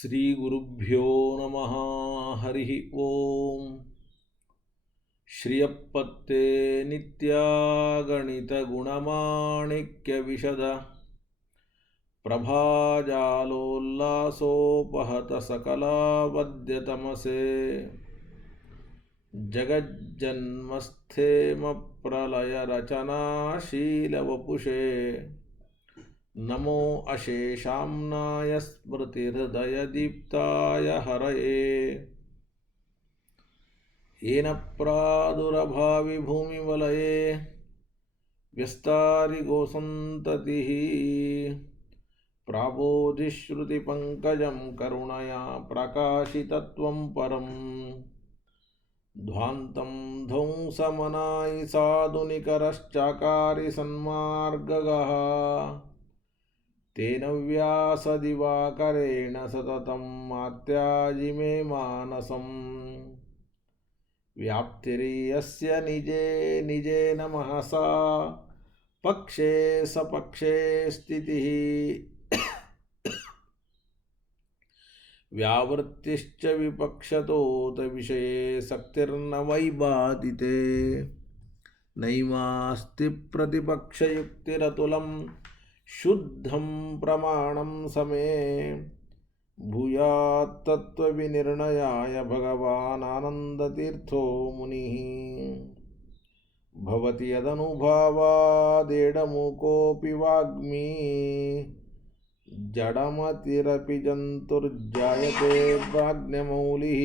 ಶ್ರೀಗುರುಭ್ಯೋ ನಮಃ. ಹರಿ ಓಂ. ಶ್ರಿಯಪ್ಪತ್ತೇ ನಿತ್ಯ ಗಣಿತ ಗುಣಮಾಣಿಕ್ಯ ವಿಶದ ಪ್ರಭಾಜಾಲೋಲ್ಲಾಸೋಪಹತ ಸಕಲಾವದ್ಯತಮಸೆ ಜಗಜ್ಜನ್ಮಸ್ಥೇಮ ಪ್ರಲಯ ರಚನಾಶೀಲವಪುಷೇ ನಮೋ ಅಶೇಷಾಮ್ನಾಯ ಸ್ಮೃತಿಹೃದಯದೀಪ್ತಾಯ ಹರಯೇ. येन प्रादुरभावि भूमिवलये व्यस्तारिगोसन्ततिः प्राबोधिश्रुतिपङ्कजं करुणया प्रकाशितत्वं परं ध्वान्तं ध्वंसमनायि साधुनिकरश्चाकारि सन्मार्गगः तेन व्यासदिवाकरेण सततं मात्याजि मे मानसम् व्याप्तिर्यस्य निजे निजेन महसा पक्षे सपक्षे स्थितिः व्यावृत्तिश्च विपक्षतोत विषये सक्तिर्न वैबादिते नैमास्ति प्रतिपक्षयुक्तिरतुलं शुद्धं प्रमाणं समे भूयात्तत्त्वविनिर्णयाय भगवान् आनन्दतीर्थो मुनिः भवति यदनुभावादेडमुकोऽपि वाग्मी जडमतिरपि जन्तुर्जायते प्राज्ञमौलिः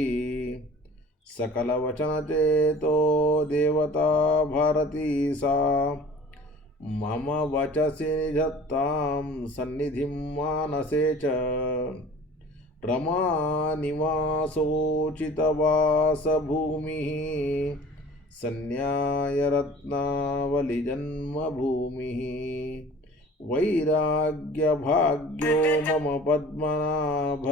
सकलवचनचेतो देवता भारती सा मम वचसि निधत्तां सन्निधिं मानसे च रमा निवासोचितवासभूमिः सन्न्यायरत्नावलिजन्मभूमिः वैराग्यभाग्यो मम पद्मनाभ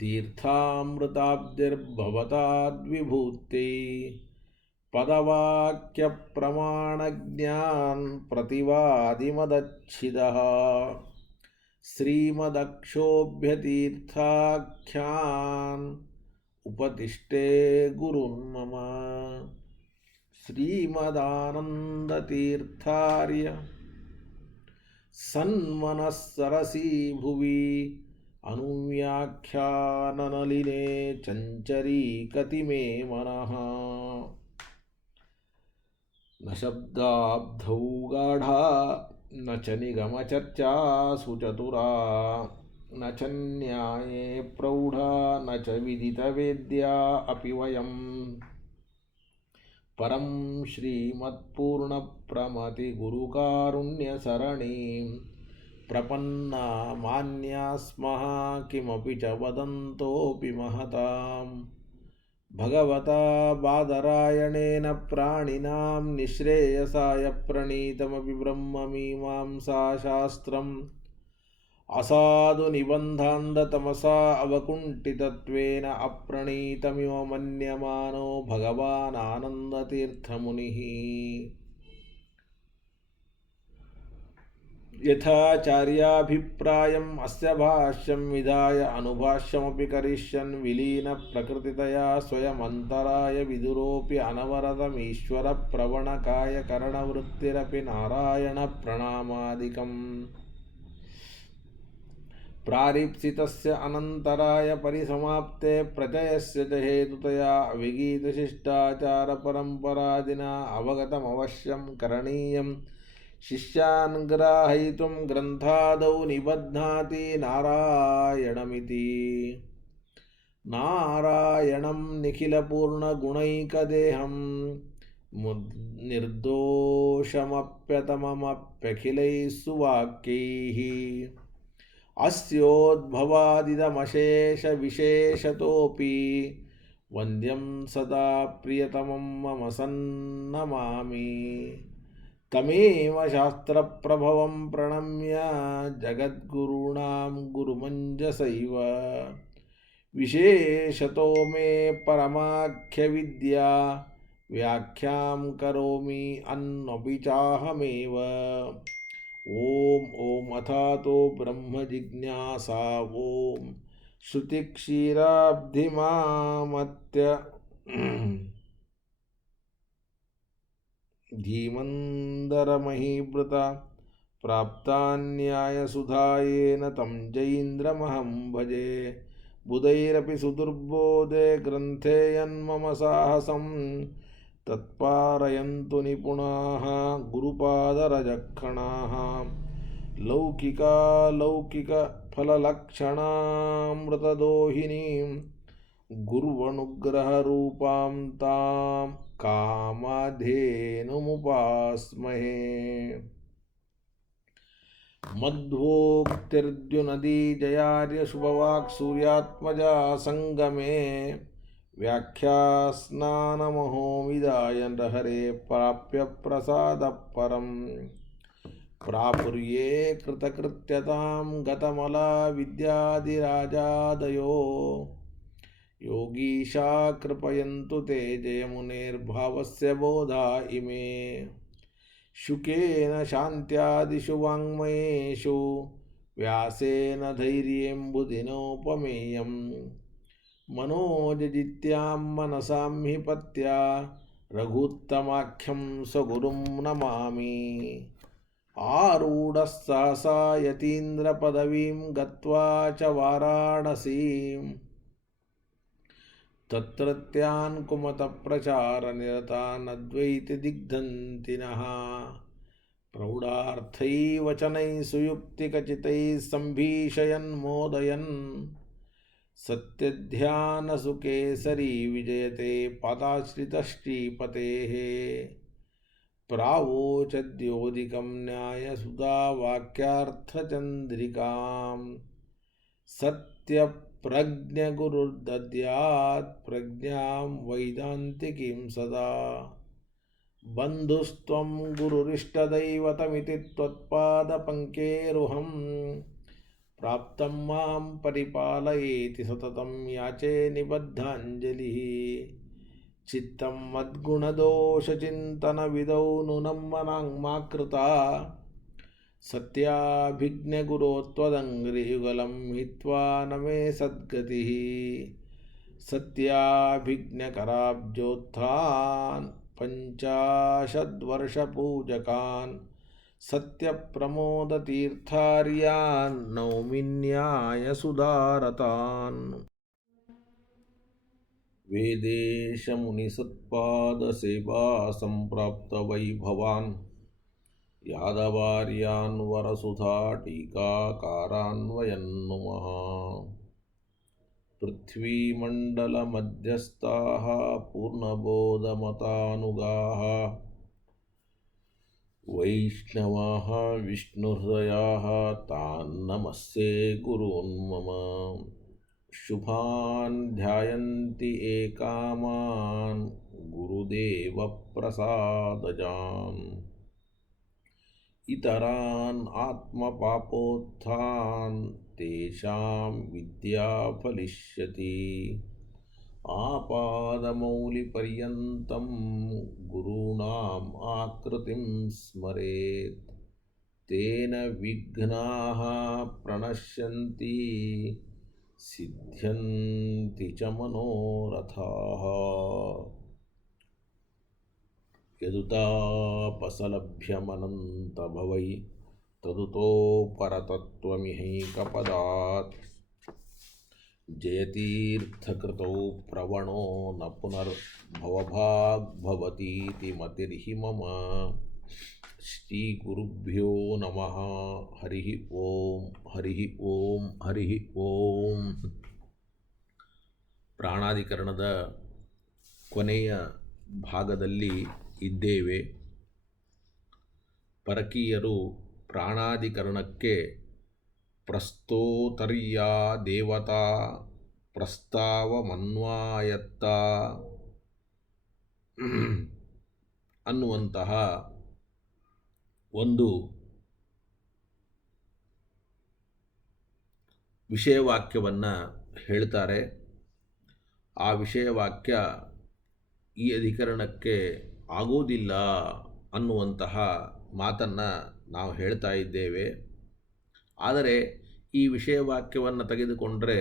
तीर्थामृताब्धिर्भवताद्विभूते पदवाक्यप्रमाणज्ञान प्रतिवादिमदच्छिदः श्रीमदक्षोभ्यतीर्थाख्यान उपतिष्ठे गुरुन्मम. श्रीमदानन्दतीर्थार्य सन्मनस्सरसी भुवि अनुव्याख्याननलिने चञ्चरीकति मे मनः. न शब्दाब्धौ गाढा न च निगमचर्चा सुचतुरा न च न्याये प्रौढा न च विदितवेद्या अपि वयम् परं श्रीमत्पूर्णप्रमतिगुरुकारुण्यसरणीं प्रपन्ना मान्या स्मः किमपि च वदन्तोऽपि महताम् भगवता बादरायणेन प्राणिनां निःश्रेयसाय प्रणीतमपि ब्रह्ममीमांसाशास्त्रम् असाधुनिबन्धान्धतमसा अवकुण्ठितत्वेन अप्रणीतमिव मन्यमानो भगवान् आनन्दतीर्थमुनिः. यथाचार्याभिप्रायम् अस्य भाष्यं विधाय अनुभाष्यमपि करिष्यन् विलीनप्रकृतितया स्वयमन्तराय विदुरोऽपि अनवरतमीश्वरप्रवणकायकरणवृत्तिरपि नारायणप्रणामादिकम् प्रारीप्सितस्य अनन्तराय परिसमाप्ते प्रचयस्य च हेतुतया अविगीतशिष्टाचारपरम्परादिना अवगतमवश्यं करणीयम्. शिष्यान् ग्राहयितुं ग्रन्थादौ निबध्नाति नारायणमिति. नारायणं निखिलपूर्णगुणैकदेहं निर्दोषमप्यतममप्यखिलैः सुवाक्यैः अस्योद्भवादिदमशेषविशेषतोऽपि वन्द्यं सदा प्रियतमं मम सन्नमामि. तमेव शास्त्रप्रभवं प्रणम्य जगद्गुरूणां गुरुमञ्जसैव विशेषतो मे परमाख्यविद्या व्याख्यां करोमि अन्वपि चाहमेव. ಓಂ ಓಂ ಅಥಾತೋ ಬ್ರಹ್ಮ ಜಿಜ್ಞಾಸಾ ಓಂ ಶ್ರುತಿಕ್ಷೀರಾಬ್ಧಿಮಾಮತ್ಯ ಧೀಮಂದರಮಹೀಭೃತ ಪ್ರಾಪ್ತಾನ್ಯಾಯಸುಧಾಯೇನ ತಂ ಜೈಂದ್ರಮಹಂ ಭಜೆ ಬುಧೈರಪಿ ಸುದುರ್ಬೋಧೆ ಗ್ರಂಥೆ ಯನ್ಮಮ ಸಾಹಸಂ ತತ್ಪಾರಯಂತು ನಿಪುಣಾಃ ಗುರುಪಾದರಜಕ್ಷಣಾಃ ಲೌಕಿಕಫಲಲಕ್ಷಣಾಮೃತದೋಹಿನೀಂ ಗುರ್ವನುಗ್ರಹರೂಪಾಂ ತಾಂ ಕಾಮಧೇನುಮುಪಾಸ್ಮಹೇ. ಮಧ್ವೋಕ್ತಿರ್ದ್ಯುನದೀ ಜಯಾರ್ಯ ಶುಭವಾಕ್ ಸೂರ್ಯಾತ್ಮಜಾ ಸಂಗಮೇ ವ್ಯಾಖ್ಯಾಸ್ನಾನಮಹೋಮಿದಾಯ ನೃಹರೆ ಪ್ರಾಪ್ಯ ಪ್ರಸಾದ ಪರಂ ಪ್ರಾಪುರ್ಯೇ ಕೃತಕೃತ್ಯತಾಂ ಗತಮಲಾ ವಿದ್ಯಾದಿರಾಜಾದಯೋ ಯೋಗೀಶಾ ಕೃಪಯಂತು ತೇ ಜಯಮುನೇರ್ಭಾವಸ್ಯ ಬೋಧಾ ಇಮೇ ಶುಕೇನ ಶಾಂತ್ಯಾದಿಷು ವಾङ्ಮಯೇಷು ವ್ಯಾಸೇನ ಧೈರ್ಯೇಂಬುದಿನೋಪಮೇಯಂ ಮನೋಜಜಿತ್ಯಾಂ ಮನಸಾಂ ಹಿ ಪತ್ಯ ರಘೂತ್ತಮಾಖ್ಯಂ ಸ್ವಗುರುಂ ನಮಾಮಿ. ಆರೂಢಃ ಸಹಸಾ ಯತೀಂದ್ರಪದವೀಂ ಗತ್ವಾ ಚ ವಾರಾಣಸೀಂ ತತ್ರತ್ಯಾನ್ ಕುಮತಪ್ರಚಾರನಿರತಾನ್ ಅದ್ವೈತ ದಿಗ್ಧಂತಿ ನಃ ಪ್ರೌಢಾರ್ಥೈಃ ವಚನೈಃ ಸುಯುಕ್ತಿಕಚಿತೈಃ ಸಂಭೀಷಯನ್ ಮೋದಯನ್ ಸತ್ಯಧ್ಯಾನಸುಕೇಸರಿ ವಿಜಯತೆ ಪಾದಾಶ್ರಿತಶ್ರೀಪತೇಃ ಪ್ರಾವೋಚದ್ಯೋದಿಕಂ ನ್ಯಾಯಸುಧಾವಾಕ್ಯಾರ್ಥಚಂದ್ರಿಕಾಂ ಸತ್ಯಪ್ರಜ್ಞಗುರುರ್ದದ್ಯಾತ್ ಪ್ರಜ್ಞಾಂ ವೈದಾಂತಿಕೀಂ ಸದಾ ಬಂಧುಸ್ತ್ವಂ ಗುರುರಿಷ್ಟದೈವತಮಿತಿ ತ್ವತ್ಪಾದಪಂಕೇರುಹಂ ಪ್ರಾಪ್ತಂ ಮಾಂ ಪರಿಪಾಲಯೇತಿ ಸತತಂ ಯಾಚೆ ನಿಬದ್ಧಾಂಜಲಿಃ ಚಿತ್ತಂ ಮದ್ಗುಣದೋಷಚಿಂತನವಿದೌ ನೂನಂ ಮನಾಂಗ್ಮಾಕೃತಾ ಸತ್ಯಾಭಿಜ್ಞಗುರೋ ತ್ವದಂಘ್ರಿಯುಗಲಂ ಹಿತ್ವಾ ನ ಮೇ ಸದ್ಗತಿಃ ಸತ್ಯಾಭಿಜ್ಞಕರಾಬ್ಜೋತ್ಥಾನ್ ಪಂಚಾಶದ್ವರ್ಷಪೂಜಕಾನ್ ಸತ್ಯಪ್ರಮೋದತೀರ್ಥಾರ್ಯಾನ್ ನೌಮಿನ್ಯಾಯಸುಧಾರತಾನ್. ವೇದೇಶಮುನಿಸತ್ಪಾದಸೇವಾ ಸಂಪ್ರಾಪ್ತವೈಭವಾನ್ ಯಾದವಾರ್ಯಾನ್ ವರಸುಧಾ ಟೀಕಾಕಾರಾನ್ವಯನ್ನುಮಃ. ಪೃಥ್ವೀಮಂಡಲಮಧ್ಯಸ್ಥಾಃ ಪೂರ್ಣಬೋಧಮತಾನುಗಾಃ ವೈಷ್ಣವಾಃ ವಿಷ್ಣುಹೃದಯಾಃ ತಾನ್ ನಮಸ್ಸೇ ಗುರೂನ್ ಮಮ. ಶುಭಾನ್ ಧ್ಯಾಯಂತಿ ಏಕಾಮಾನ್ ಗುರುದೇವಪ್ರಸಾದಜಾನ್ ಇತರಾನ್ ಆತ್ಮಪಾಪೋತ್ಥಾನ್ ತೇಷಾಂ ವಿದ್ಯಾ ಫಲಿಷ್ಯತಿ. ಆಪಾದಮೌಲಿಪರ್ಯಂತಂ ಗುರುಣಾಂ ಆಕೃತಿಂ ಸ್ಮರೇತ್ ತೇನ ವಿಘ್ನಾಃ ಪ್ರಣಶ್ಯಂತಿ ಸಿದ್ಧ್ಯಂತಿ ಚ ಮನೋರಥಾಃ. ಯದುತಾಪಸಲಭ್ಯಮನಂತಭವೈ ತದುತೋ ಪರತತ್ವಮಿಹೈಕಪದಾತ್ ಜಯತೀರ್ಥಕೃತೌ ಪ್ರವಣೋ ನ ಪುನರ್ಭವಭಾಗ್ಭವತೀತಿ ಮತಿರ್ಹಿ ಮಮ. ಶ್ರೀಗುರುಭ್ಯೋ ನಮಃ. ಹರಿ ಓಂ ಹರಿ ಓಂ ಹರಿ ಓಂ. ಪ್ರಾಣಾಧಿಕರಣದ ಕೊನೆಯ ಭಾಗದಲ್ಲಿ ಇದ್ದೇವೆ. ಪರಕೀಯರು ಪ್ರಾಣಾಧಿಕರಣಕ್ಕೆ ಪ್ರಸ್ತೋತರ್ಯಾ ದೇವತಾ ಪ್ರಸ್ತಾವಮನ್ವಾಯತ್ತ ಅನ್ನುವಂತಹ ಒಂದು ವಿಷಯವಾಕ್ಯವನ್ನು ಹೇಳ್ತಾರೆ. ಆ ವಿಷಯವಾಕ್ಯ ಈ ಅಧಿಕರಣಕ್ಕೆ ಆಗೋದಿಲ್ಲ ಅನ್ನುವಂತಹ ಮಾತನ್ನು ನಾವು ಹೇಳ್ತಾ ಇದ್ದೇವೆ. ಆದರೆ ಈ ವಿಷಯ ವಾಕ್ಯವನ್ನು ತೆಗೆದುಕೊಂಡರೆ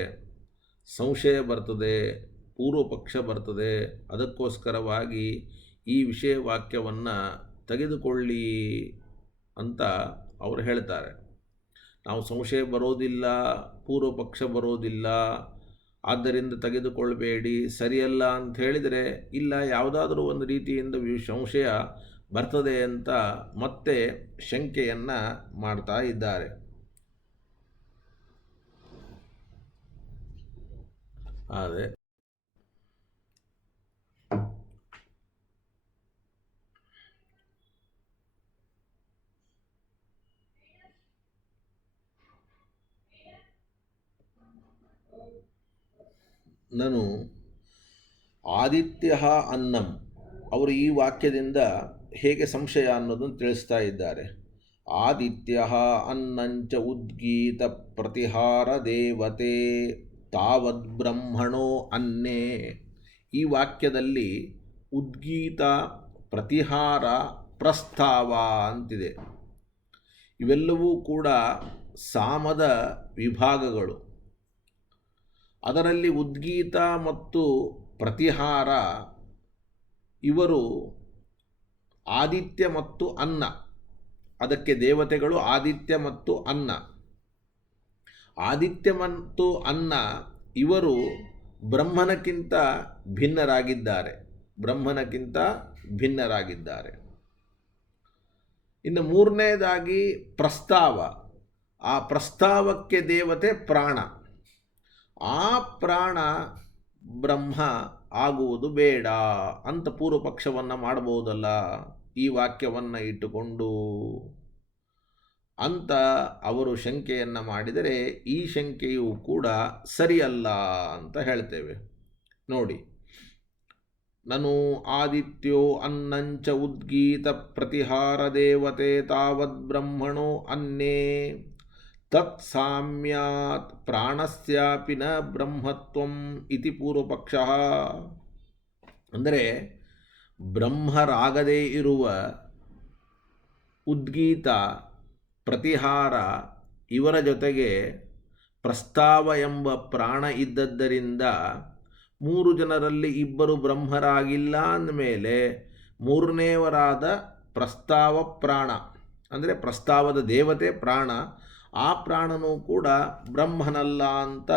ಸಂಶಯ ಬರ್ತದೆ, ಪೂರ್ವ ಪಕ್ಷ ಬರ್ತದೆ. ಅದಕ್ಕೋಸ್ಕರವಾಗಿ ಈ ವಿಷಯ ವಾಕ್ಯವನ್ನು ತೆಗೆದುಕೊಳ್ಳಿ ಅಂತ ಅವರು ಹೇಳ್ತಾರೆ. ನಾವು ಸಂಶಯ ಬರೋದಿಲ್ಲ, ಪೂರ್ವ ಪಕ್ಷ ಬರೋದಿಲ್ಲ, ಆದ್ದರಿಂದ ತೆಗೆದುಕೊಳ್ಬೇಡಿ, ಸರಿಯಲ್ಲ ಅಂತ ಹೇಳಿದರೆ ಇಲ್ಲ, ಯಾವುದಾದ್ರೂ ಒಂದು ರೀತಿಯಿಂದ ಸಂಶಯ ಬರ್ತದೆ ಅಂತ ಮತ್ತೆ ಶಂಕೆಯನ್ನು ಮಾಡ್ತಾ ಇದ್ದಾರೆ. ಆದರೆ ನಾನು ಆದಿತ್ಯ ಅನ್ನಂ ಅವರು ಈ ವಾಕ್ಯದಿಂದ ಹೇಗೆ ಸಂಶಯ ಅನ್ನೋದನ್ನು ತಿಳಿಸ್ತಾ ಇದ್ದಾರೆ. ಆದಿತ್ಯ ಅನ್ನಂಚ ಉದ್ಗೀತ ಪ್ರತಿಹಾರ ದೇವತೆ ತಾವದ್ ಬ್ರಹ್ಮಣೋ ಅನ್ನೇ. ಈ ವಾಕ್ಯದಲ್ಲಿ ಉದ್ಗೀತ, ಪ್ರತಿಹಾರ, ಪ್ರಸ್ತಾವ ಅಂತಿದೆ. ಇವೆಲ್ಲವೂ ಕೂಡ ಸಾಮದ ವಿಭಾಗಗಳು. ಅದರಲ್ಲಿ ಉದ್ಗೀತ ಮತ್ತು ಪ್ರತಿಹಾರ ಇವರು ಆದಿತ್ಯ ಮತ್ತು ಅನ್ನ, ಅದಕ್ಕೆ ದೇವತೆಗಳು ಆದಿತ್ಯ ಮತ್ತು ಅನ್ನ. ಆದಿತ್ಯ ಮತ್ತು ಅನ್ನ ಇವರು ಬ್ರಹ್ಮನಕ್ಕಿಂತ ಭಿನ್ನರಾಗಿದ್ದಾರೆ. ಇನ್ನು ಮೂರನೇದಾಗಿ ಪ್ರಸ್ತಾವ. ಆ ಪ್ರಸ್ತಾವಕ್ಕೆ ದೇವತೆ ಪ್ರಾಣ. ಆ ಪ್ರಾಣ ಬ್ರಹ್ಮ ಆಗುವುದು ಬೇಡ ಅಂತ ಪೂರ್ವ ಪಕ್ಷವನ್ನು ಮಾಡಬಹುದಲ್ಲ ಈ ವಾಕ್ಯವನ್ನು ಇಟ್ಟುಕೊಂಡು ಅಂತ ಅವರು ಶಂಕೆಯನ್ನು ಮಾಡಿದರೆ ಈ ಶಂಕೆಯೂ ಕೂಡ ಸರಿಯಲ್ಲ ಅಂತ ಹೇಳ್ತೇವೆ. ನೋಡಿ, ನನು ಆದಿತ್ಯೋ ಅನ್ನಂಚ ಉದ್ಗೀತ ಪ್ರತಿಹಾರ ದೇವತೆ ತಾವದ್ ಬ್ರಹ್ಮಣೋ ಅನ್ನೇ ತತ್ ಸಾಮ್ಯಾತ್ ಪ್ರಾಣಸ್ಯಾಪಿ ನ ಬ್ರಹ್ಮತ್ವಂ ಇತಿ ಪೂರ್ವಪಕ್ಷ. ಅಂದರೆ ಬ್ರಹ್ಮರಾಗದೇ ಇರುವ ಉದ್ಗೀತ, ಪ್ರತಿಹಾರ ಇವರ ಜೊತೆಗೆ ಪ್ರಸ್ತಾವ ಎಂಬ ಪ್ರಾಣ ಇದ್ದದ್ದರಿಂದ 3 ಜನರಲ್ಲಿ ಇಬ್ಬರು ಬ್ರಹ್ಮರಾಗಿಲ್ಲ ಅಂದಮೇಲೆ ಮೂರನೇವರಾದ ಪ್ರಸ್ತಾವ ಪ್ರಾಣ, ಅಂದರೆ ಪ್ರಸ್ತಾವದ ದೇವತೆ ಪ್ರಾಣ, ಆ ಪ್ರಾಣನೂ ಕೂಡ ಬ್ರಹ್ಮನಲ್ಲ ಅಂತ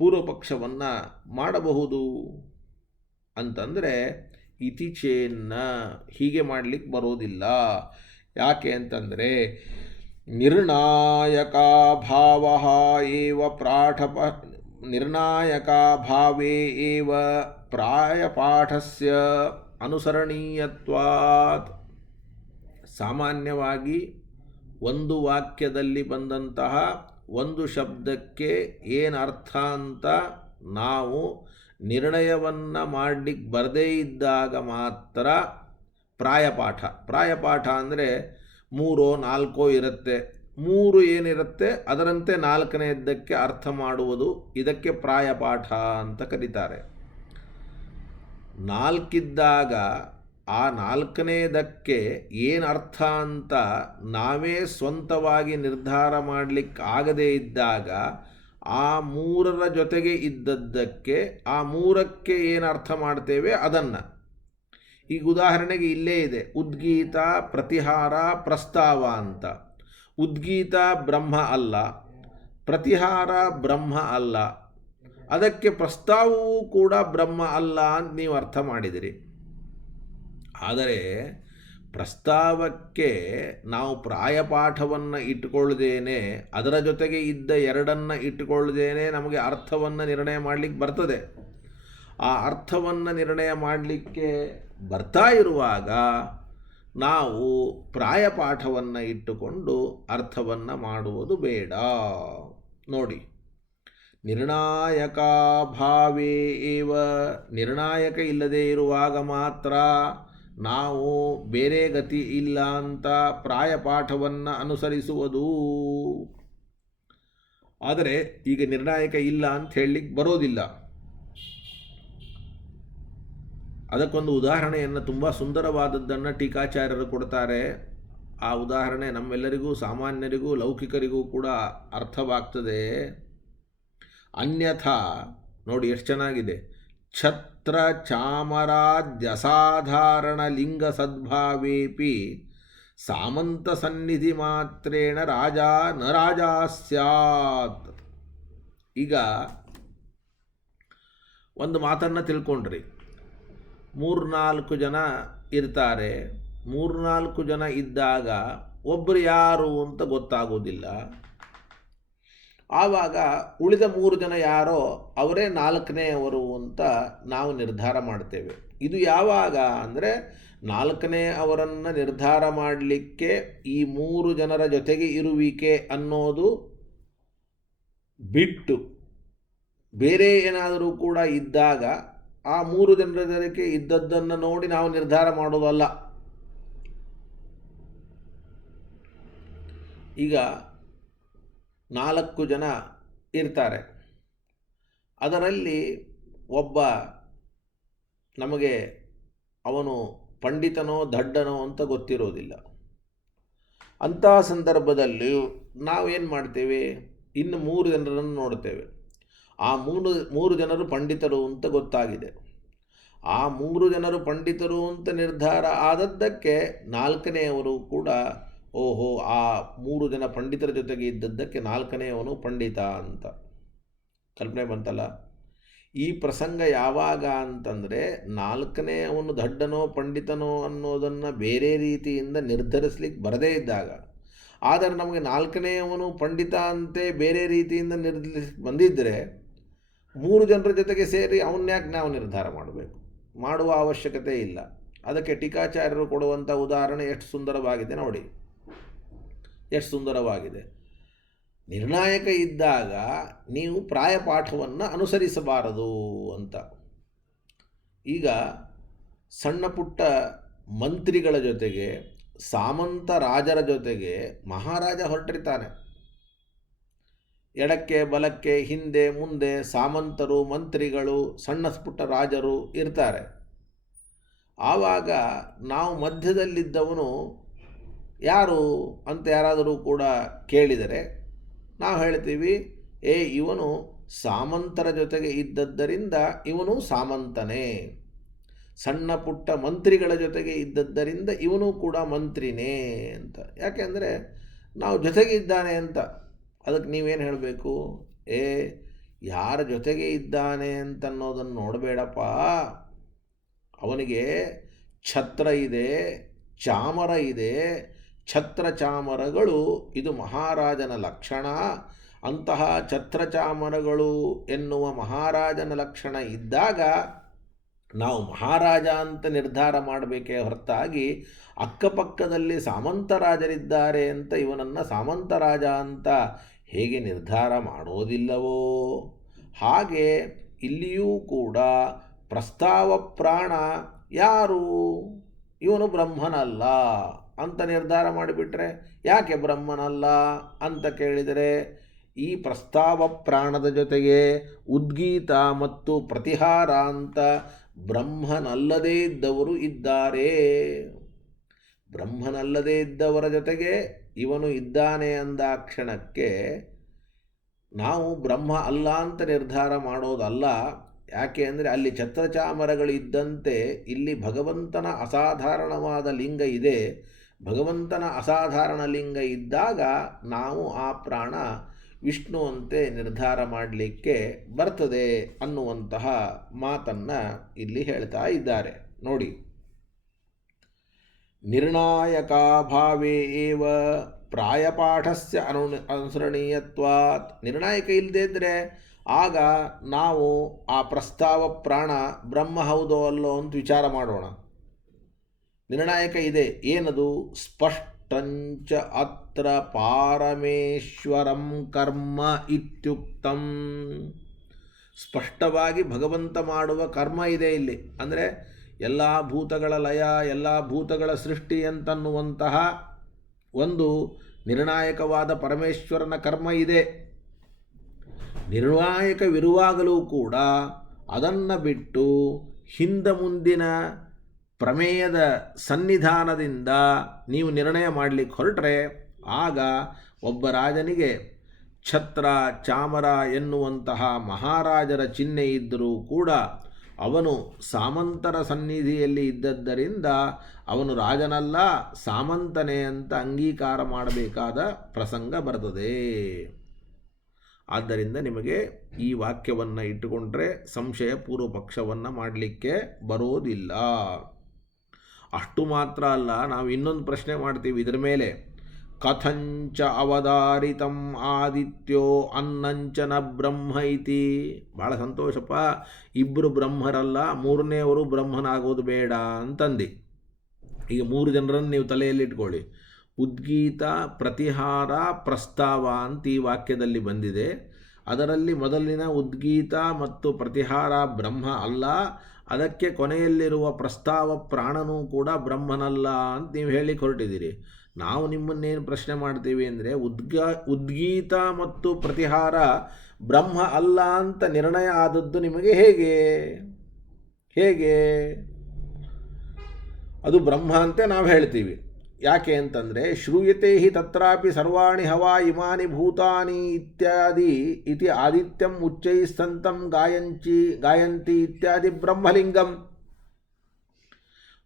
ಪೂರ್ವಪಕ್ಷವನ್ನು ಮಾಡಬಹುದು. ಅಂತಂದರೆ ಇತಿಚೇನ್ನ ಹೀಗೆ ಮಾಡಲಿಕ್ಕೆ ಬರೋದಿಲ್ಲ. ಯಾಕೆ ಅಂತಂದರೆ ನಿರ್ಣಾಯಕಾಭಾವೇ ಏವ ಪ್ರಾಯಪಾಠಸ್ಯ ಅನುಸರಣೀಯತ್ವಾತ್. ಸಾಮಾನ್ಯವಾಗಿ ಒಂದು ವಾಕ್ಯದಲ್ಲಿ ಬಂದಂತಹ ಒಂದು ಶಬ್ದಕ್ಕೆ ಏನು ಅರ್ಥ ಅಂತ ನಾವು ನಿರ್ಣಯವನ್ನು ಮಾಡಲಿಕ್ಕೆ ಬರದೇ ಇದ್ದಾಗ ಮಾತ್ರ ಪ್ರಾಯಪಾಠ ಅಂದರೆ 3 4 ಇರುತ್ತೆ. 3 ಏನಿರುತ್ತೆ ಅದರಂತೆ 4ನೇದ್ದಕ್ಕೆ ಅರ್ಥ ಮಾಡುವುದು, ಇದಕ್ಕೆ ಪ್ರಾಯಪಾಠ ಅಂತ ಕರೀತಾರೆ. 4 ಇದ್ದಾಗ ಆ 4ನೇದಕ್ಕೆ ಏನು ಅರ್ಥ ಅಂತ ನಾವೇ ಸ್ವಂತವಾಗಿ ನಿರ್ಧಾರ ಮಾಡಲಿಕ್ಕೆ ಆಗದೇ ಇದ್ದಾಗ ಆ 3ರ ಜೊತೆಗೆ ಇದ್ದದ್ದಕ್ಕೆ ಆ 3ಕ್ಕೆ ಏನು ಅರ್ಥ ಮಾಡ್ತೇವೆ ಅದನ್ನು. ಈಗ ಉದಾಹರಣೆಗೆ ಇಲ್ಲೇ ಇದೆ, ಉದ್ಗೀತ, ಪ್ರತಿಹಾರ, ಪ್ರಸ್ತಾವ ಅಂತ. ಉದ್ಗೀತ ಬ್ರಹ್ಮ ಅಲ್ಲ, ಪ್ರತಿಹಾರ ಬ್ರಹ್ಮ ಅಲ್ಲ, ಅದಕ್ಕೆ ಪ್ರಸ್ತಾವವೂ ಕೂಡ ಬ್ರಹ್ಮ ಅಲ್ಲ ಅಂತ ನೀವು ಅರ್ಥ ಮಾಡಿದಿರಿ. ಆದರೆ ಪ್ರಸ್ತಾವಕ್ಕೆ ನಾವು ಪ್ರಾಯಪಾಠವನ್ನು ಇಟ್ಟುಕೊಳ್ಳದೇನೆ, ಅದರ ಜೊತೆಗೆ ಇದ್ದ 2ನ್ನು ಇಟ್ಟುಕೊಳ್ಳದೇನೆ ನಮಗೆ ಅರ್ಥವನ್ನು ನಿರ್ಣಯ ಮಾಡಲಿಕ್ಕೆ ಬರ್ತದೆ. ಆ ಅರ್ಥವನ್ನು ನಿರ್ಣಯ ಮಾಡಲಿಕ್ಕೆ ಬರ್ತಾ ಇರುವಾಗ ನಾವು ಪ್ರಾಯಪಾಠವನ್ನು ಇಟ್ಟುಕೊಂಡು ಅರ್ಥವನ್ನು ಮಾಡುವುದು ಬೇಡ. ನೋಡಿ, ನಿರ್ಣಾಯಕ ಭಾವೇ ಏವ, ನಿರ್ಣಾಯಕ ಇಲ್ಲದೇ ಇರುವಾಗ ಮಾತ್ರ ನಾವು ಬೇರೆ ಗತಿ ಇಲ್ಲ ಅಂತ ಪ್ರಾಯಪಾಠವನ್ನು ಅನುಸರಿಸುವುದು. ಆದರೆ ಈಗ ನಿರ್ಣಾಯಕ ಇಲ್ಲ ಅಂತ ಹೇಳಲಿಕ್ಕೆ ಬರೋದಿಲ್ಲ. ಅದಕ್ಕೊಂದು ಉದಾಹರಣೆಯನ್ನು ತುಂಬ ಸುಂದರವಾದದ್ದನ್ನು ಟೀಕಾಚಾರ್ಯರು ಕೊಡ್ತಾರೆ. ಆ ಉದಾಹರಣೆ ನಮ್ಮೆಲ್ಲರಿಗೂ, ಸಾಮಾನ್ಯರಿಗೂ, ಲೌಕಿಕರಿಗೂ ಕೂಡ ಅರ್ಥವಾಗ್ತದೆ. ಅನ್ಯಥಾ ನೋಡಿ ಎಷ್ಟು ಚೆನ್ನಾಗಿದೆ. ಛತ್ರ ಚಾಮರಾದ್ಯಸಾಧಾರಣ ಲಿಂಗ ಸದ್ಭಾವೇಪಿ ಸಾಮಂತ ಸನ್ನಿಧಿ ಮಾತ್ರೇಣ ರಾಜ ನ ರಾಜ ಸ್ಯಾತ್. ಈಗ ಒಂದು ಮಾತನ್ನು ತಿಳ್ಕೊಂಡ್ರಿ. 3-4 ಜನ ಇರ್ತಾರೆ. 3-4 ಜನ ಇದ್ದಾಗ ಒಬ್ಬರು ಯಾರು ಅಂತ ಗೊತ್ತಾಗೋದಿಲ್ಲ. ಆವಾಗ ಉಳಿದ 3 ಜನ ಯಾರೋ ಅವರೇ 4ನೇಯವರು ಅಂತ ನಾವು ನಿರ್ಧಾರ ಮಾಡ್ತೇವೆ. ಇದು ಯಾವಾಗ ಅಂದರೆ 4ನೇ ಅವರನ್ನು ನಿರ್ಧಾರ ಮಾಡಲಿಕ್ಕೆ ಈ 3 ಜನರ ಜೊತೆಗೆ ಇರುವಿಕೆ ಅನ್ನೋದು ಬಿಟ್ಟು ಬೇರೆ ಏನಾದರೂ ಕೂಡ ಇದ್ದಾಗ ಆ 3 ಜನರ ಜೊತೆಗೆ ಇದ್ದದ್ದನ್ನು ನೋಡಿ ನಾವು ನಿರ್ಧಾರ ಮಾಡೋದಲ್ಲ. ಈಗ 4 ಜನ ಇರ್ತಾರೆ. ಅದರಲ್ಲಿ ಒಬ್ಬ ನಮಗೆ ಅವನು ಪಂಡಿತನೋ ದಡ್ಡನೋ ಅಂತ ಗೊತ್ತಿರೋದಿಲ್ಲ. ಅಂಥ ಸಂದರ್ಭದಲ್ಲಿ ನಾವೇನು ಮಾಡ್ತೇವೆ, ಇನ್ನು 3 ಜನರನ್ನು ನೋಡ್ತೇವೆ. ಆ 3 ಜನರು ಪಂಡಿತರು ಅಂತ ಗೊತ್ತಾಗಿದೆ. ಆ 3 ಜನರು ಪಂಡಿತರು ಅಂತ ನಿರ್ಧಾರ ಆದದ್ದಕ್ಕೆ 4ನೇಯವರು ಕೂಡ ಓಹೋ ಆ 3 ಜನ ಪಂಡಿತರ ಜೊತೆಗೆ ಇದ್ದದ್ದಕ್ಕೆ 4ನೇಯವನು ಪಂಡಿತ ಅಂತ ಕಲ್ಪನೆ ಬಂತಲ್ಲ. ಈ ಪ್ರಸಂಗ ಯಾವಾಗ ಅಂತಂದರೆ 4ನೇಯವನು ದಡ್ಡನೋ ಪಂಡಿತನೋ ಅನ್ನೋದನ್ನು ಬೇರೆ ರೀತಿಯಿಂದ ನಿರ್ಧರಿಸ್ಲಿಕ್ಕೆ ಬರದೇ ಇದ್ದಾಗ. ಆದರೆ ನಮಗೆ 4ನೇಯವನು ಪಂಡಿತ ಅಂತೆ ಬೇರೆ ರೀತಿಯಿಂದ ನಿರ್ಧರಿಸ್ಲಿಕ್ಕೆ ಬಂದಿದ್ದರೆ 3 ಜನರ ಜೊತೆಗೆ ಸೇರಿ ಅವನ್ಯಾಕೆ ನಾವು ನಿರ್ಧಾರ ಮಾಡಬೇಕು, ಮಾಡುವ ಅವಶ್ಯಕತೆ ಇಲ್ಲ. ಅದಕ್ಕೆ ಟೀಕಾಚಾರ್ಯರು ಕೊಡುವಂಥ ಉದಾಹರಣೆ ಎಷ್ಟು ಸುಂದರವಾಗಿದೆ ನೋಡಿ, ಎಷ್ಟು ಸುಂದರವಾಗಿದೆ. ನಿರ್ಣಾಯಕ ಇದ್ದಾಗ ನೀವು ಪ್ರಾಯಪಾಠವನ್ನು ಅನುಸರಿಸಬಾರದು ಅಂತ. ಈಗ ಸಣ್ಣ ಪುಟ್ಟ ಮಂತ್ರಿಗಳ ಜೊತೆಗೆ, ಸಾಮಂತ ರಾಜರ ಜೊತೆಗೆ ಮಹಾರಾಜ ಹೊರಟಿರ್ತಾನೆ. ಎಡಕ್ಕೆ ಬಲಕ್ಕೆ ಹಿಂದೆ ಮುಂದೆ ಸಾಮಂತರು, ಮಂತ್ರಿಗಳು, ಸಣ್ಣ ಪುಟ್ಟ ರಾಜರು ಇರ್ತಾರೆ. ಆವಾಗ ನಾವು ಮಧ್ಯದಲ್ಲಿದ್ದವನು ಯಾರು ಅಂತ ಯಾರಾದರೂ ಕೂಡ ಕೇಳಿದರೆ ನಾವು ಹೇಳ್ತೀವಿ, ಇವನು ಸಾಮಂತರ ಜೊತೆಗೆ ಇದ್ದದ್ದರಿಂದ ಇವನು ಸಾಮಂತನೇ, ಸಣ್ಣ ಪುಟ್ಟ ಮಂತ್ರಿಗಳ ಜೊತೆಗೆ ಇದ್ದದ್ದರಿಂದ ಇವನು ಕೂಡ ಮಂತ್ರಿನೇ ಅಂತ. ಯಾಕೆಂದರೆ ನಾವು ಜೊತೆಗೆ ಇದ್ದಾನೆ ಅಂತ. ಅದಕ್ಕೆ ನೀವೇನು ಹೇಳಬೇಕು, ಯಾರ ಜೊತೆಗೆ ಇದ್ದಾನೆ ಅಂತನ್ನೋದನ್ನು ನೋಡಬೇಡಪ್ಪ. ಅವನಿಗೆ ಛತ್ರ ಇದೆ, ಚಾಮರ ಇದೆ. ಛತ್ರ ಚಾಮರಗಳು ಇದು ಮಹಾರಾಜನ ಲಕ್ಷಣ. ಅಂತಹ ಛತ್ರ ಚಾಮರಗಳು ಎನ್ನುವ ಮಹಾರಾಜನ ಲಕ್ಷಣ ಇದ್ದಾಗ ನಾವು ಮಹಾರಾಜ ಅಂತ ನಿರ್ಧಾರ ಮಾಡಬೇಕೇ ಹೊರತಾಗಿ ಅಕ್ಕಪಕ್ಕದಲ್ಲಿ ಸಾಮಂತರಾಜರಿದ್ದಾರೆ ಅಂತ ಇವನನ್ನು ಸಾಮಂತರಾಜ ಅಂತ ಹೇಗೆ ನಿರ್ಧಾರ ಮಾಡೋದಿಲ್ಲವೋ ಹಾಗೆ ಇಲ್ಲಿಯೂ ಕೂಡ ಪ್ರಸ್ತಾವ ಪ್ರಾಣ ಯಾರು, ಇವನು ಬ್ರಹ್ಮನಲ್ಲ ಅಂತ ನಿರ್ಧಾರ ಮಾಡಿಬಿಟ್ರೆ, ಯಾಕೆ ಬ್ರಹ್ಮನಲ್ಲ ಅಂತ ಕೇಳಿದರೆ ಈ ಪ್ರಸ್ತಾವ ಪ್ರಾಣದ ಜೊತೆಗೆ ಉದ್ಗೀತ ಮತ್ತು ಪ್ರತಿಹಾರ ಅಂತ ಬ್ರಹ್ಮನಲ್ಲದೇ ಇದ್ದವರು ಇದ್ದಾರೆ. ಬ್ರಹ್ಮನಲ್ಲದೇ ಇದ್ದವರ ಜೊತೆಗೆ ಇವನು ಇದ್ದಾನೆ ಅಂದ ಕ್ಷಣಕ್ಕೆ ನಾವು ಬ್ರಹ್ಮ ಅಲ್ಲ ಅಂತ ನಿರ್ಧಾರ ಮಾಡೋದಲ್ಲ. ಯಾಕೆ ಅಂದರೆ ಅಲ್ಲಿ ಛತ್ರಚಾಮರಗಳಿದ್ದಂತೆ ಇಲ್ಲಿ ಭಗವಂತನ ಅಸಾಧಾರಣವಾದ ಲಿಂಗ ಇದೆ. ಭಗವಂತನ ಅಸಾಧಾರಣ ಲಿಂಗ ಇದ್ದಾಗ ನಾವು ಆ ಪ್ರಾಣ ವಿಷ್ಣು ಅಂತೆ ನಿರ್ಧಾರ ಮಾಡಲಿಕ್ಕೆ ಬರ್ತದೆ ಅನ್ನುವಂತಹ ಮಾತನ್ನು ಇಲ್ಲಿ ಹೇಳ್ತಾ ಇದ್ದಾರೆ ನೋಡಿ. ನಿರ್ಣಾಯಕಾಭಾವೇ ಏವ ಪ್ರಾಯಪಾಠಸ್ಯ ಅನುಸರಣೀಯತ್ವಾತ್. ನಿರ್ಣಾಯಕ ಇಲ್ಲದೇ ಇದ್ದರೆ ಆಗ ನಾವು ಆ ಪ್ರಸ್ತಾವ ಪ್ರಾಣ ಬ್ರಹ್ಮ ಹೌದೋ ಅಲ್ಲೋ ಅಂತ ವಿಚಾರ ಮಾಡೋಣ. ನಿರ್ಣಾಯಕ ಇದೆ, ಏನದು? ಸ್ಪಷ್ಟಂಚ ಅತ್ರ ಪಾರಮೇಶ್ವರಂ ಕರ್ಮ ಇತ್ಯುಕ್ತಂ. ಸ್ಪಷ್ಟವಾಗಿ ಭಗವಂತ ಮಾಡುವ ಕರ್ಮ ಇದೆ ಇಲ್ಲಿ. ಅಂದರೆ ಎಲ್ಲ ಭೂತಗಳ ಲಯ, ಎಲ್ಲ ಭೂತಗಳ ಸೃಷ್ಟಿ ಅಂತನ್ನುವಂತಹ ಒಂದು ನಿರ್ಣಾಯಕವಾದ ಪರಮೇಶ್ವರನ ಕರ್ಮ ಇದೆ. ನಿರ್ಣಾಯಕವಿರುವಾಗಲೂ ಕೂಡ ಅದನ್ನು ಬಿಟ್ಟು ಹಿಂದ ಮುಂದಿನ ಪ್ರಮೇಯದ ಸನ್ನಿಧಾನದಿಂದ ನೀವು ನಿರ್ಣಯ ಮಾಡಲಿಕ್ಕೆ ಹೊರಟ್ರೆ ಆಗ ಒಬ್ಬ ರಾಜನಿಗೆ ಛತ್ರ ಚಾಮರ ಎನ್ನುವಂತಹ ಮಹಾರಾಜರ ಚಿಹ್ನೆ ಇದ್ದರೂ ಕೂಡ ಅವನು ಸಾಮಂತರ ಸನ್ನಿಧಿಯಲ್ಲಿ ಇದ್ದದ್ದರಿಂದ ಅವನು ರಾಜನಲ್ಲ ಸಾಮಂತನೇ ಅಂತ ಅಂಗೀಕಾರ ಮಾಡಬೇಕಾದ ಪ್ರಸಂಗ ಬರ್ತದೆ. ಆದ್ದರಿಂದ ನಿಮಗೆ ಈ ವಾಕ್ಯವನ್ನು ಇಟ್ಟುಕೊಂಡ್ರೆ ಸಂಶಯ ಪೂರ್ವ ಪಕ್ಷವನ್ನು ಮಾಡಲಿಕ್ಕೆ ಬರೋದಿಲ್ಲ. ಅಷ್ಟು ಮಾತ್ರ ಅಲ್ಲ, ನಾವು ಇನ್ನೊಂದು ಪ್ರಶ್ನೆ ಮಾಡ್ತೀವಿ ಇದರ ಮೇಲೆ. ಕಥಂಚ ಅವಧಾರಿತಂ ಆದಿತ್ಯೋ ಅನ್ನಂಚನ ಬ್ರಹ್ಮ ಇತಿ. ಭಾಳ ಸಂತೋಷಪ್ಪ, ಇಬ್ಬರು ಬ್ರಹ್ಮರಲ್ಲ, ಮೂರನೇವರು ಬ್ರಹ್ಮನಾಗೋದು ಬೇಡ ಅಂತಂದು. ಈಗ 3 ಜನರನ್ನು ನೀವು ತಲೆಯಲ್ಲಿ ಇಟ್ಕೊಳ್ಳಿ. ಉದ್ಗೀತ, ಪ್ರತಿಹಾರ, ಪ್ರಸ್ತಾವ ಅಂತ ಈ ವಾಕ್ಯದಲ್ಲಿ ಬಂದಿದೆ. ಅದರಲ್ಲಿ ಮೊದಲಿನ ಉದ್ಗೀತ ಮತ್ತು ಪ್ರತಿಹಾರ ಬ್ರಹ್ಮ ಅಲ್ಲ, ಅದಕ್ಕೆ ಕೊನೆಯಲ್ಲಿರುವ ಪ್ರಸ್ತಾವ ಪ್ರಾಣನೂ ಕೂಡ ಬ್ರಹ್ಮನಲ್ಲ ಅಂತ ನೀವು ಹೇಳಿಕ್ಕೆ ಹೊರಟಿದ್ದೀರಿ. ನಾವು ನಿಮ್ಮನ್ನೇನು ಪ್ರಶ್ನೆ ಮಾಡ್ತೀವಿ ಅಂದರೆ, ಉದ್ಗೀತ ಮತ್ತು ಪ್ರತಿಹಾರ ಬ್ರಹ್ಮ ಅಲ್ಲ ಅಂತ ನಿರ್ಣಯ ಆದದ್ದು ನಿಮಗೆ ಹೇಗೆ ಅದು ಬ್ರಹ್ಮ ಅಂತ ನಾವು ಹೇಳ್ತೀವಿ. ಯಾಕೆ ಅಂತಂದರೆ, ಶ್ರೂಯತೆ ಹಿ ತತ್ರಾಪಿ ಸರ್ವಾಣಿ ಹವಾ ಇಮಾನಿ ಭೂತಾನಿ ಇತ್ಯಾದಿ ಇತಿ ಆದಿತ್ಯಂ ಉಚ್ಚೈಸ್ತಂತಂ ಗಾಯಂತಿ ಇತ್ಯಾದಿ ಬ್ರಹ್ಮಲಿಂಗಂ.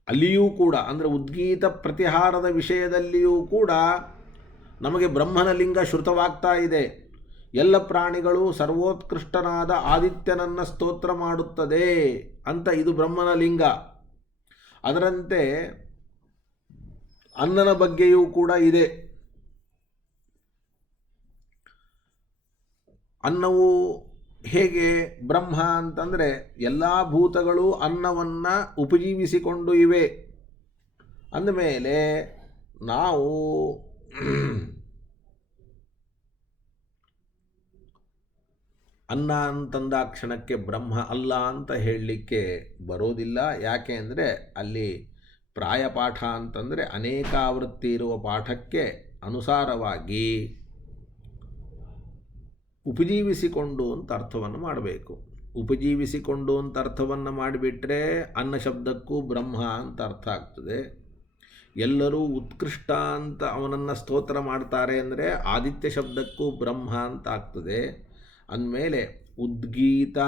ಅಲ್ಲಿಯೂ ಕೂಡ ಅಂದರೆ ಉದ್ಗೀತ ಪ್ರತಿಹಾರದ ವಿಷಯದಲ್ಲಿಯೂ ಕೂಡ ನಮಗೆ ಬ್ರಹ್ಮನ ಲಿಂಗ ಶ್ರುತವಾಗ್ತಾ ಇದೆ. ಎಲ್ಲ ಪ್ರಾಣಿಗಳು ಸರ್ವೋತ್ಕೃಷ್ಟನಾದ ಆದಿತ್ಯನನ್ನು ಸ್ತೋತ್ರ ಮಾಡುತ್ತದೆ ಅಂತ ಇದು ಬ್ರಹ್ಮನ ಲಿಂಗ. ಅದರಂತೆ ಅನ್ನನ ಬಗ್ಗೆಯೂ ಕೂಡ ಇದೆ. ಅನ್ನವು ಹೇಗೆ ಬ್ರಹ್ಮ ಅಂತಂದರೆ, ಎಲ್ಲ ಭೂತಗಳು ಅನ್ನವನ್ನು ಉಪಜೀವಿಸಿಕೊಂಡು ಇವೆ ಅಂದಮೇಲೆ ನಾವು ಅನ್ನ ಅಂತಂದ ಕ್ಷಣಕ್ಕೆ ಬ್ರಹ್ಮ ಅಲ್ಲ ಅಂತ ಹೇಳಲಿಕ್ಕೆ ಬರೋದಿಲ್ಲ. ಯಾಕೆ ಅಂದರೆ ಅಲ್ಲಿ ಪ್ರಾಯಪಾಠ ಅಂತಂದರೆ ಅನೇಕಾವೃತ್ತಿ ಇರುವ ಪಾಠಕ್ಕೆ ಅನುಸಾರವಾಗಿ ಉಪಜೀವಿಸಿಕೊಂಡು ಅಂತ ಅರ್ಥವನ್ನು ಮಾಡಬೇಕು. ಉಪಜೀವಿಸಿಕೊಂಡು ಅಂತ ಅರ್ಥವನ್ನು ಮಾಡಿಬಿಟ್ರೆ ಅನ್ನ ಶಬ್ದಕ್ಕೂ ಬ್ರಹ್ಮ ಅಂತ ಅರ್ಥ ಆಗ್ತದೆ. ಎಲ್ಲರೂ ಉತ್ಕೃಷ್ಟ ಅಂತ ಅವನನ್ನು ಸ್ತೋತ್ರ ಮಾಡ್ತಾರೆ ಅಂದರೆ ಆದಿತ್ಯ ಶಬ್ದಕ್ಕೂ ಬ್ರಹ್ಮ ಅಂತ ಆಗ್ತದೆ. ಅಂದಮೇಲೆ ಉದ್ಗೀತ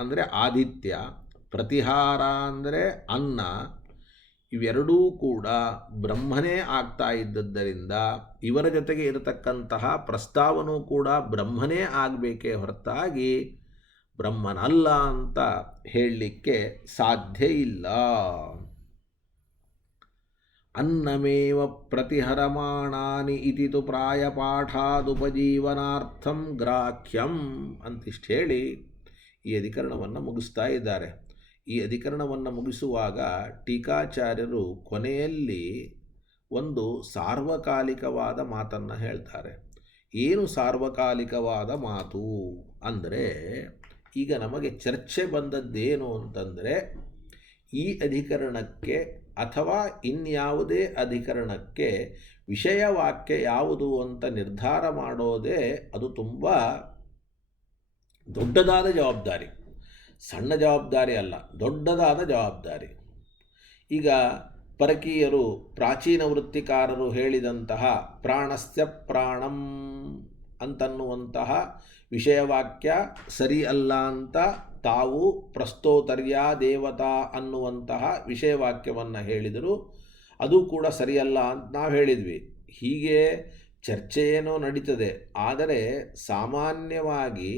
ಅಂದರೆ ಆದಿತ್ಯ, ಪ್ರತಿಹಾರ ಅಂದರೆ ಅನ್ನ, ಇವೆರಡೂ ಕೂಡ ಬ್ರಹ್ಮನೇ ಆಗ್ತಾ ಇದ್ದದ್ದರಿಂದ ಇವರ ಜೊತೆಗೆ ಇರತಕ್ಕಂತಹ ಪ್ರಸ್ತಾವನೂ ಕೂಡ ಬ್ರಹ್ಮನೇ ಆಗಬೇಕೇ ಹೊರತಾಗಿ ಬ್ರಹ್ಮನಲ್ಲ ಅಂತ ಹೇಳಲಿಕ್ಕೆ ಸಾಧ್ಯ ಇಲ್ಲ. ಅನ್ನಮೇವ ಪ್ರತಿಹರಮಾಣಾನಿ ಇತಿ ತು ಪ್ರಾಯಪಾಠಾದುಪಜೀವನಾರ್ಥಂ ಗ್ರಾಹ್ಯಂ ಅಂತಿಷ್ಟು ಹೇಳಿ ಈ ಅಧಿಕರಣವನ್ನು ಮುಗಿಸ್ತಾ ಇದ್ದಾರೆ. ಈ ಅಧಿಕರಣವನ್ನು ಮುಗಿಸುವಾಗ ಟೀಕಾಚಾರ್ಯರು ಕೊನೆಯಲ್ಲಿ ಒಂದು ಸಾರ್ವಕಾಲಿಕವಾದ ಮಾತನ್ನು ಹೇಳ್ತಾರೆ. ಏನು ಸಾರ್ವಕಾಲಿಕವಾದ ಮಾತು ಅಂದರೆ, ಈಗ ನಮಗೆ ಚರ್ಚೆ ಬಂದದ್ದೇನು ಅಂತಂದರೆ, ಈ ಅಧಿಕರಣಕ್ಕೆ ಅಥವಾ ಇನ್ಯಾವುದೇ ಅಧಿಕರಣಕ್ಕೆ ವಿಷಯವಾಕ್ಯ ಯಾವುದು ಅಂತ ನಿರ್ಧಾರ ಮಾಡೋದೇ ಅದು ತುಂಬ ದೊಡ್ಡದಾದ ಜವಾಬ್ದಾರಿ. ಸಣ್ಣ ಜವಾಬ್ದಾರಿ ಅಲ್ಲ, ದೊಡ್ಡದಾದ ಜವಾಬ್ದಾರಿ. ಈಗ ಪರಕೀಯರು, ಪ್ರಾಚೀನ ವೃತ್ತಿಕಾರರು ಹೇಳಿದಂತಹ ಪ್ರಾಣಸ್ಯ ಪ್ರಾಣಂ ಅಂತನ್ನುವಂತಹ ವಿಷಯವಾಕ್ಯ ಸರಿ ಅಲ್ಲ ಅಂತ ತಾವು ಪ್ರಸ್ತೋತರ್ಯ ದೇವತಾ ಅನ್ನುವಂತಹ ವಿಷಯವಾಕ್ಯವನ್ನು ಹೇಳಿದರು. ಅದು ಕೂಡ ಸರಿಯಲ್ಲ ಅಂತ ನಾವು ಹೇಳಿದ್ವಿ. ಹೀಗೆ ಚರ್ಚೆಯೇನೋ ನಡೀತದೆ. ಆದರೆ ಸಾಮಾನ್ಯವಾಗಿ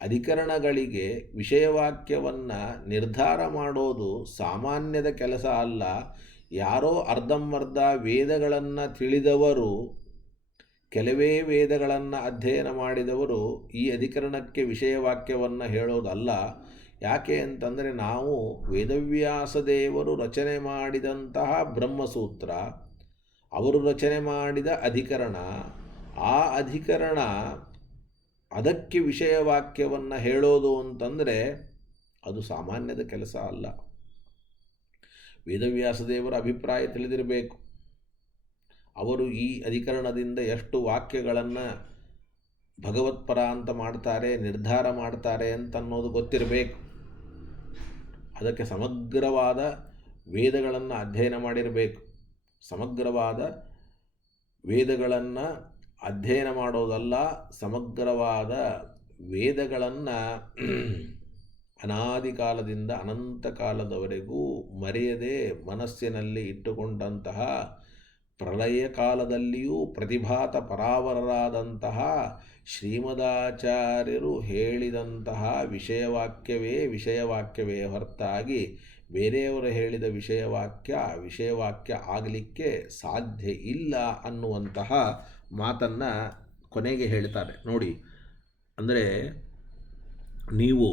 ಅಧಿಕರಣಗಳಿಗೆ ವಿಷಯವಾಕ್ಯವನ್ನು ನಿರ್ಧಾರ ಮಾಡೋದು ಸಾಮಾನ್ಯದ ಕೆಲಸ ಅಲ್ಲ. ಯಾರೋ ಅರ್ಧಂಬರ್ಧ ವೇದಗಳನ್ನು ತಿಳಿದವರು, ಕೆಲವೇ ವೇದಗಳನ್ನು ಅಧ್ಯಯನ ಮಾಡಿದವರು ಈ ಅಧಿಕರಣಕ್ಕೆ ವಿಷಯವಾಕ್ಯವನ್ನು ಹೇಳೋದಲ್ಲ. ಯಾಕೆ ಅಂತಂದರೆ, ನಾವು ವೇದವ್ಯಾಸ ದೇವರು ರಚನೆ ಮಾಡಿದಂತಹ ಬ್ರಹ್ಮಸೂತ್ರ, ಅವರು ರಚನೆ ಮಾಡಿದ ಅಧಿಕರಣ, ಆ ಅಧಿಕರಣ ಅದಕ್ಕೆ ವಿಷಯವಾಕ್ಯವನ್ನು ಹೇಳೋದು ಅಂತಂದರೆ ಅದು ಸಾಮಾನ್ಯದ ಕೆಲಸ ಅಲ್ಲ. ವೇದವ್ಯಾಸದೇವರ ಅಭಿಪ್ರಾಯ ತಿಳಿದಿರಬೇಕು. ಅವರು ಈ ಅಧಿಕರಣದಿಂದ ಎಷ್ಟು ವಾಕ್ಯಗಳನ್ನು ಭಗವತ್ಪರ ಅಂತ ಮಾಡ್ತಾರೆ, ನಿರ್ಧಾರ ಮಾಡ್ತಾರೆ ಅಂತನ್ನೋದು ಗೊತ್ತಿರಬೇಕು. ಅದಕ್ಕೆ ಸಮಗ್ರವಾದ ವೇದಗಳನ್ನು ಅಧ್ಯಯನ ಮಾಡಿರಬೇಕು. ಸಮಗ್ರವಾದ ವೇದಗಳನ್ನು ಅಧ್ಯಯನ ಮಾಡೋದಲ್ಲ, ಸಮಗ್ರವಾದ ವೇದಗಳನ್ನು ಅನಾದಿ ಕಾಲದಿಂದ ಅನಂತ ಕಾಲದವರೆಗೂ ಮರೆಯದೆ ಮನಸ್ಸಿನಲ್ಲಿ ಇಟ್ಟುಕೊಂಡಂತಹ, ಪ್ರಳಯ ಕಾಲದಲ್ಲಿಯೂ ಪ್ರತಿಭಾತ ಪರಾವರರಾದಂತಹ ಶ್ರೀಮದಾಚಾರ್ಯರು ಹೇಳಿದಂತಹ ವಿಷಯವಾಕ್ಯವೇ ಹೊರತಾಗಿ ಬೇರೆಯವರು ಹೇಳಿದ ವಿಷಯವಾಕ್ಯ ಆಗಲಿಕ್ಕೆ ಸಾಧ್ಯ ಇಲ್ಲ ಅನ್ನುವಂತಹ ಮಾತನ್ನು ಕೊನೆಗೆ ಹೇಳ್ತಾರೆ ನೋಡಿ. ಅಂದರೆ ನೀವು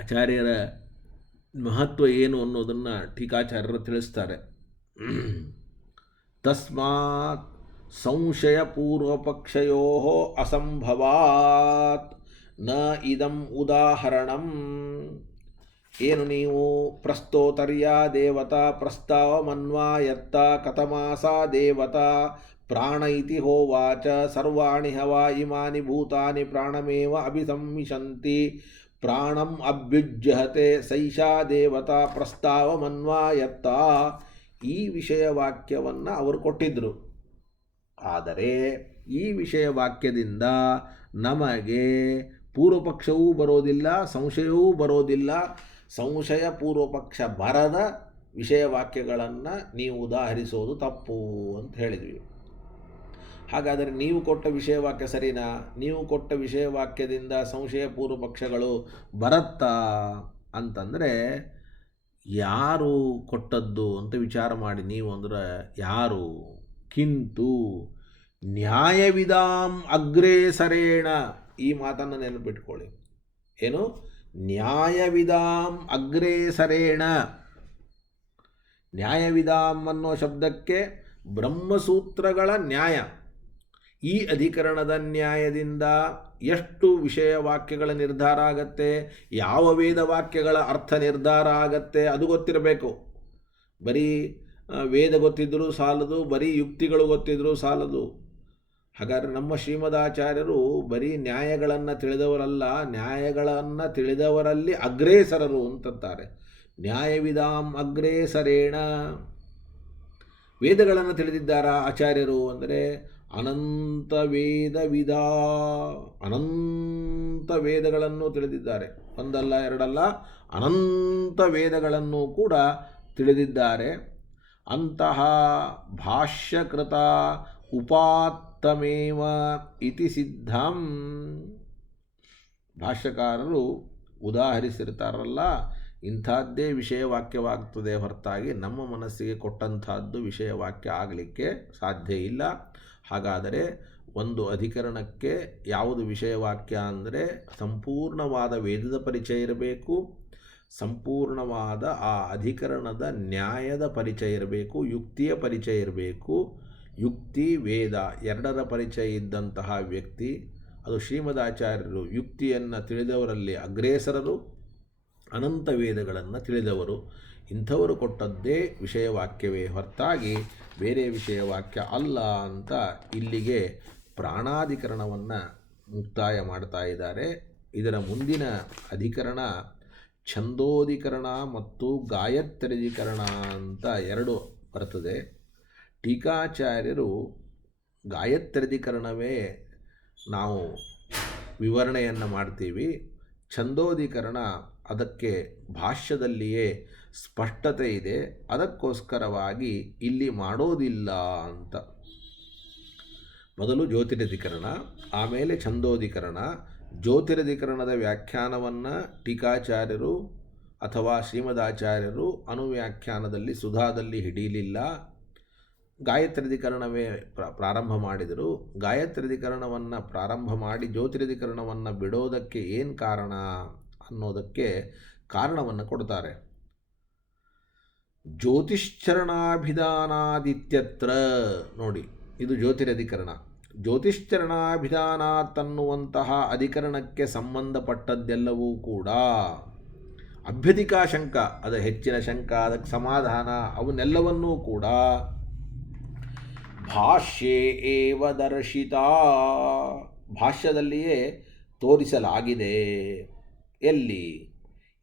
ಆಚಾರ್ಯರ ಮಹತ್ವ ಏನು ಅನ್ನೋದನ್ನು ಟೀಕಾಚಾರ್ಯರು ತಿಳಿಸ್ತಾರೆ. ತಸ್ಮಾತ್ ಸಂಶಯ ಪೂರ್ವಪಕ್ಷಯೋ ಅಸಂಭವಾತ್ ನ ಇದಂ ಉದಾಹರಣಂ. ಏನು ನೀವು ಪ್ರಸ್ತೋತರ್ಯಾ ದೇವತಾ ಪ್ರಸ್ತಾವಮನ್ವಾಯತ್ತ ಕಥಮಾಸಾ ದೇವತಾ ಪ್ರಾಣ ಇತಿ ಹೋವಾಚ ಸರ್ವಾಣಿ ಹವಾ ಇಮಾನಿ ಭೂತಾನಿ ಪ್ರಾಣಮೇವ ಅಭಿಸಂವಿಶಂತಿ ಪ್ರಾಣಂ ಅಭ್ಯುಜ್ಯಹತೆ ಸೈಷಾ ದೇವತಾ ಪ್ರಸ್ತಾವಮನ್ವಾಯತ್ತ. ಈ ವಿಷಯವಾಕ್ಯವನ್ನು ಅವರು ಕೊಟ್ಟಿದ್ದರು. ಆದರೆ ಈ ವಿಷಯವಾಕ್ಯದಿಂದ ನಮಗೆ ಪೂರ್ವಪಕ್ಷವೂ ಬರೋದಿಲ್ಲ, ಸಂಶಯವೂ ಬರೋದಿಲ್ಲ. ಸಂಶಯ ಪೂರ್ವಪಕ್ಷ ಬರದ ವಿಷಯವಾಕ್ಯಗಳನ್ನು ನೀವು ಉದಾಹರಿಸೋದು ತಪ್ಪು ಅಂತ ಹೇಳಿದ್ವಿ. ಹಾಗಾದರೆ ನೀವು ಕೊಟ್ಟ ವಿಷಯವಾಕ್ಯ ಸರಿನಾ? ನೀವು ಕೊಟ್ಟ ವಿಷಯವಾಕ್ಯದಿಂದ ಸಂಶಯ ಪೂರ್ವಪಕ್ಷಗಳು ಬರುತ್ತಾ ಅಂತಂದರೆ ಯಾರು ಕೊಟ್ಟದ್ದು ಅಂತ ವಿಚಾರ ಮಾಡಿ. ನೀವು ಅಂದರೆ ಯಾರು? ಕಿಂತು ನ್ಯಾಯವಿದಾಂ ಅಗ್ರೇಸರೇಣ. ಈ ಮಾತನ್ನು ನೆನಪಿಟ್ಕೊಳ್ಳಿ. ಏನು? ನ್ಯಾಯವಿದಾಂ ಅಗ್ರೇಸರೇಣ. ನ್ಯಾಯವಿದಾಂ ಅನ್ನೋ ಶಬ್ದಕ್ಕೆ ಬ್ರಹ್ಮಸೂತ್ರಗಳ ನ್ಯಾಯ. ಈ ಅಧಿಕರಣದ ನ್ಯಾಯದಿಂದ ಎಷ್ಟು ವಿಷಯವಾಕ್ಯಗಳ ನಿರ್ಧಾರ ಆಗತ್ತೆ, ಯಾವ ವೇದವಾಕ್ಯಗಳ ಅರ್ಥ ನಿರ್ಧಾರ ಆಗತ್ತೆ ಅದು ಗೊತ್ತಿರಬೇಕು. ಬರೀ ವೇದ ಗೊತ್ತಿದ್ದರೂ ಸಾಲದು, ಬರೀ ಯುಕ್ತಿಗಳು ಗೊತ್ತಿದ್ದರೂ ಸಾಲದು. ಹಾಗಾದರೆ ನಮ್ಮ ಶ್ರೀಮದಾಚಾರ್ಯರು ಬರೀ ನ್ಯಾಯಗಳನ್ನು ತಿಳಿದವರಲ್ಲ, ನ್ಯಾಯಗಳನ್ನು ತಿಳಿದವರಲ್ಲಿ ಅಗ್ರೇಸರರು ಅಂತಾರೆ. ನ್ಯಾಯವಿದಾಂ ಅಗ್ರೇಸರೇಣ. ವೇದಗಳನ್ನು ತಿಳಿದಿದ್ದಾರಾ ಆಚಾರ್ಯರು ಅಂದರೆ ಅನಂತ ವೇದಗಳನ್ನು ತಿಳಿದಿದ್ದಾರೆ. ಒಂದಲ್ಲ ಎರಡಲ್ಲ, ಅನಂತ ವೇದಗಳನ್ನು ಕೂಡ ತಿಳಿದಿದ್ದಾರೆ. ಅಂತಹ ಭಾಷ್ಯಕೃತ ಉಪಾತ್ತಮೇವ ಇತಿ ಸಿದ್ಧಂ. ಭಾಷ್ಯಕಾರರು ಉದಾಹರಿಸಿರ್ತಾರಲ್ಲ, ಇಂಥದ್ದೇ ವಿಷಯವಾಕ್ಯವಾಗ್ತದೆ ಹೊರತಾಗಿ ನಮ್ಮ ಮನಸ್ಸಿಗೆ ಕೊಟ್ಟಂಥದ್ದು ವಿಷಯವಾಕ್ಯ ಆಗಲಿಕ್ಕೆ ಸಾಧ್ಯ ಇಲ್ಲ. ಹಾಗಾದರೆ ಒಂದು ಅಧಿಕರಣಕ್ಕೆ ಯಾವುದು ವಿಷಯವಾಕ್ಯ ಅಂದರೆ ಸಂಪೂರ್ಣವಾದ ವೇದದ ಪರಿಚಯ ಇರಬೇಕು, ಸಂಪೂರ್ಣವಾದ ಆ ಅಧಿಕರಣದ ನ್ಯಾಯದ ಪರಿಚಯ ಇರಬೇಕು, ಯುಕ್ತಿಯ ಪರಿಚಯ ಇರಬೇಕು. ಯುಕ್ತಿ ವೇದ ಎರಡರ ಪರಿಚಯ ಇದ್ದಂತಹ ವ್ಯಕ್ತಿ ಅದು ಶ್ರೀಮದಾಚಾರ್ಯರು. ಯುಕ್ತಿಯನ್ನು ತಿಳಿದವರಲ್ಲಿ ಅಗ್ರೇಸರರು, ಅನಂತ ವೇದಗಳನ್ನು ತಿಳಿದವರು. ಇಂಥವರು ಕೊಟ್ಟದ್ದೇ ವಿಷಯವಾಕ್ಯವೇ ಹೊರತಾಗಿ ಬೇರೆ ವಿಷಯವಾಕ್ಯ ಅಲ್ಲ ಅಂತ ಇಲ್ಲಿಗೆ ಪ್ರಾಣಾಧಿಕರಣವನ್ನು ಮುಕ್ತಾಯ ಮಾಡ್ತಾ ಇದ್ದಾರೆ. ಇದರ ಮುಂದಿನ ಅಧಿಕರಣ ಛಂದೋಧಿಕರಣ ಮತ್ತು ಗಾಯತ್ರ್ಯಧಿಕರಣ ಅಂತ ಎರಡು ಬರ್ತದೆ. ಟೀಕಾಚಾರ್ಯರು ಗಾಯತ್ರ್ಯಧಿಕರಣವೇ ನಾವು ವಿವರಣೆಯನ್ನು ಮಾಡ್ತೀವಿ. ಛಂದೋಧಿಕರಣ ಅದಕ್ಕೆ ಭಾಷ್ಯದಲ್ಲಿಯೇ ಸ್ಪಷ್ಟತೆ ಇದೆ, ಅದಕ್ಕೋಸ್ಕರವಾಗಿ ಇಲ್ಲಿ ಮಾಡೋದಿಲ್ಲ ಅಂತ. ಮೊದಲು ಜ್ಯೋತಿರಧಿಕರಣ, ಆಮೇಲೆ ಛಂದೋಧಿಕರಣ. ಜ್ಯೋತಿರಧಿಕರಣದ ವ್ಯಾಖ್ಯಾನವನ್ನು ಟೀಕಾಚಾರ್ಯರು ಅಥವಾ ಶ್ರೀಮದಾಚಾರ್ಯರು ಅನುವ್ಯಾಖ್ಯಾನದಲ್ಲಿ ಸುಧಾದಲ್ಲಿ ಹಿಡಿಯಲಿಲ್ಲ. ಗಾಯತ್ರ್ಯಧಿಕರಣವೇ ಪ್ರಾರಂಭ ಮಾಡಿದರು. ಗಾಯತ್ರ್ಯಧಿಕರಣವನ್ನು ಪ್ರಾರಂಭ ಮಾಡಿ ಜ್ಯೋತಿರಧಿಕರಣವನ್ನು ಬಿಡೋದಕ್ಕೆ ಏನು ಕಾರಣ ಅನ್ನೋದಕ್ಕೆ ಕಾರಣವನ್ನು ಕೊಡ್ತಾರೆ. ಜ್ಯೋತಿಶ್ಚರಣಾಭಿಧಾನಾದಿತ್ಯತ್ರ ನೋಡಿ, ಇದು ಜ್ಯೋತಿರಧಿಕರಣ. ಜ್ಯೋತಿಶ್ಚರಣಾಭಿಧಾನಾತ್ ಅನ್ನುವಂತಹ ಅಧಿಕರಣಕ್ಕೆ ಸಂಬಂಧಪಟ್ಟದ್ದೆಲ್ಲವೂ ಕೂಡ ಅಭ್ಯಧಿಕಾ ಶಂಕ, ಅದು ಹೆಚ್ಚಿನ ಶಂಕ, ಅದಕ್ಕೆ ಸಮಾಧಾನ, ಅವನ್ನೆಲ್ಲವನ್ನೂ ಕೂಡ ಭಾಷ್ಯೇ ಏವ ದರ್ಶಿತ, ಭಾಷ್ಯದಲ್ಲಿಯೇ ತೋರಿಸಲಾಗಿದೆ. ಎಲ್ಲಿ?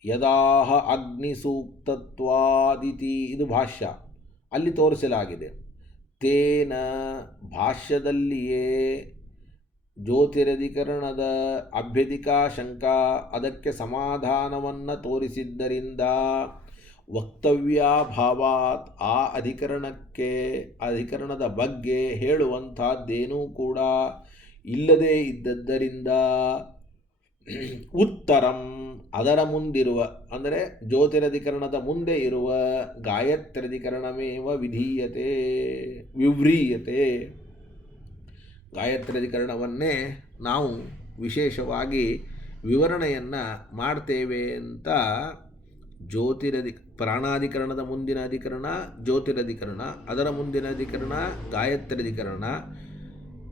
ಯದಾಹ ಅಗ್ನಿಸೂಕ್ತತ್ವಾದಿತಿ, ಇದು ಭಾಷ್ಯ, ಅಲ್ಲಿ ತೋರಿಸಲಾಗಿದೆ. ತೇನ, ಭಾಷ್ಯದಲ್ಲಿಯೇ ಜ್ಯೋತಿರಧಿಕರಣದ ಅಭ್ಯಧಿಕಾ ಶಂಕಾ, ಅದಕ್ಕೆ ಸಮಾಧಾನವನ್ನು ತೋರಿಸಿದ್ದರಿಂದ ವಕ್ತವ್ಯಾಭಾವಾತ್, ಆ ಅಧಿಕರಣದ ಬಗ್ಗೆ ಹೇಳುವಂಥದ್ದೇನೂ ಕೂಡ ಇಲ್ಲದೇ ಇದ್ದದ್ದರಿಂದ ಉತ್ತರಂ, ಅದರ ಮುಂದಿರುವ ಅಂದರೆ ಜ್ಯೋತಿರಧಿಕರಣದ ಮುಂದೆ ಇರುವ ಗಾಯತ್ರ್ಯಧಿಕರಣಮೇವ ವಿವ್ರೀಯತೆ, ಗಾಯತ್ರ್ಯಧಿಕರಣವನ್ನೇ ನಾವು ವಿಶೇಷವಾಗಿ ವಿವರಣೆಯನ್ನು ಮಾಡ್ತೇವೆ ಅಂತ ಪ್ರಾಣಾಧಿಕರಣದ ಮುಂದಿನ ಅಧಿಕರಣ ಜ್ಯೋತಿರಧಿಕರಣ, ಅದರ ಮುಂದಿನ ಅಧಿಕರಣ ಗಾಯತ್ರ್ಯಧಿಕರಣ.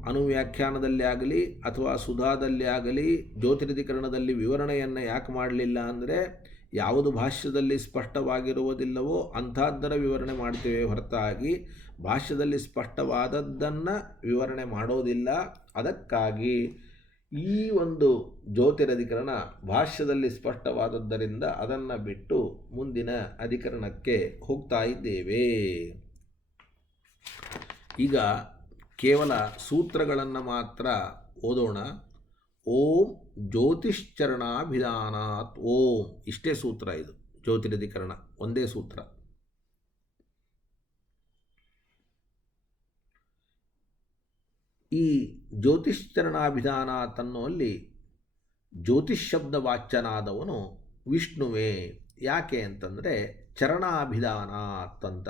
ಅನುವ್ಯಾಖ್ಯಾನದಲ್ಲಿ ಆಗಲಿ ಅಥವಾ ಸುಧಾದಲ್ಲಿ ಆಗಲಿ ಜ್ಯೋತಿರಧಿಕರಣದಲ್ಲಿ ವಿವರಣೆಯನ್ನು ಯಾಕೆ ಮಾಡಲಿಲ್ಲ ಅಂದರೆ ಯಾವುದು ಭಾಷ್ಯದಲ್ಲಿ ಸ್ಪಷ್ಟವಾಗಿರುವುದಿಲ್ಲವೋ ಅಂಥದ್ದರ ವಿವರಣೆ ಮಾಡ್ತೇವೆ ಹೊರತಾಗಿ ಭಾಷ್ಯದಲ್ಲಿ ಸ್ಪಷ್ಟವಾದದ್ದನ್ನು ವಿವರಣೆ ಮಾಡೋದಿಲ್ಲ. ಅದಕ್ಕಾಗಿ ಈ ಒಂದು ಜ್ಯೋತಿರಧಿಕರಣ ಭಾಷ್ಯದಲ್ಲಿ ಸ್ಪಷ್ಟವಾದದ್ದರಿಂದ ಅದನ್ನು ಬಿಟ್ಟು ಮುಂದಿನ ಅಧಿಕರಣಕ್ಕೆ ಹೋಗ್ತಾ ಇದ್ದೇವೆ. ಈಗ ಕೇವಲ ಸೂತ್ರಗಳನ್ನು ಮಾತ್ರ ಓದೋಣ. ಓಂ ಜ್ಯೋತಿಶ್ಚರಣಾಭಿಧಾನಾತ್ ಓಂ, ಇಷ್ಟೇ ಸೂತ್ರ. ಇದು ಜ್ಯೋತಿರಧಿಕರಣ ಒಂದೇ ಸೂತ್ರ. ಈ ಜ್ಯೋತಿಶ್ಚರಣಾಭಿಧಾನಾತ್ ಅನ್ನುವಲ್ಲಿ ಜ್ಯೋತಿಷ್ ಶಬ್ದ ವಾಚ್ಯನಾದವನು ವಿಷ್ಣುವೇ. ಯಾಕೆ ಅಂತಂದರೆ ಚರಣಾಭಿಧಾನಾತ್ ಅಂತ.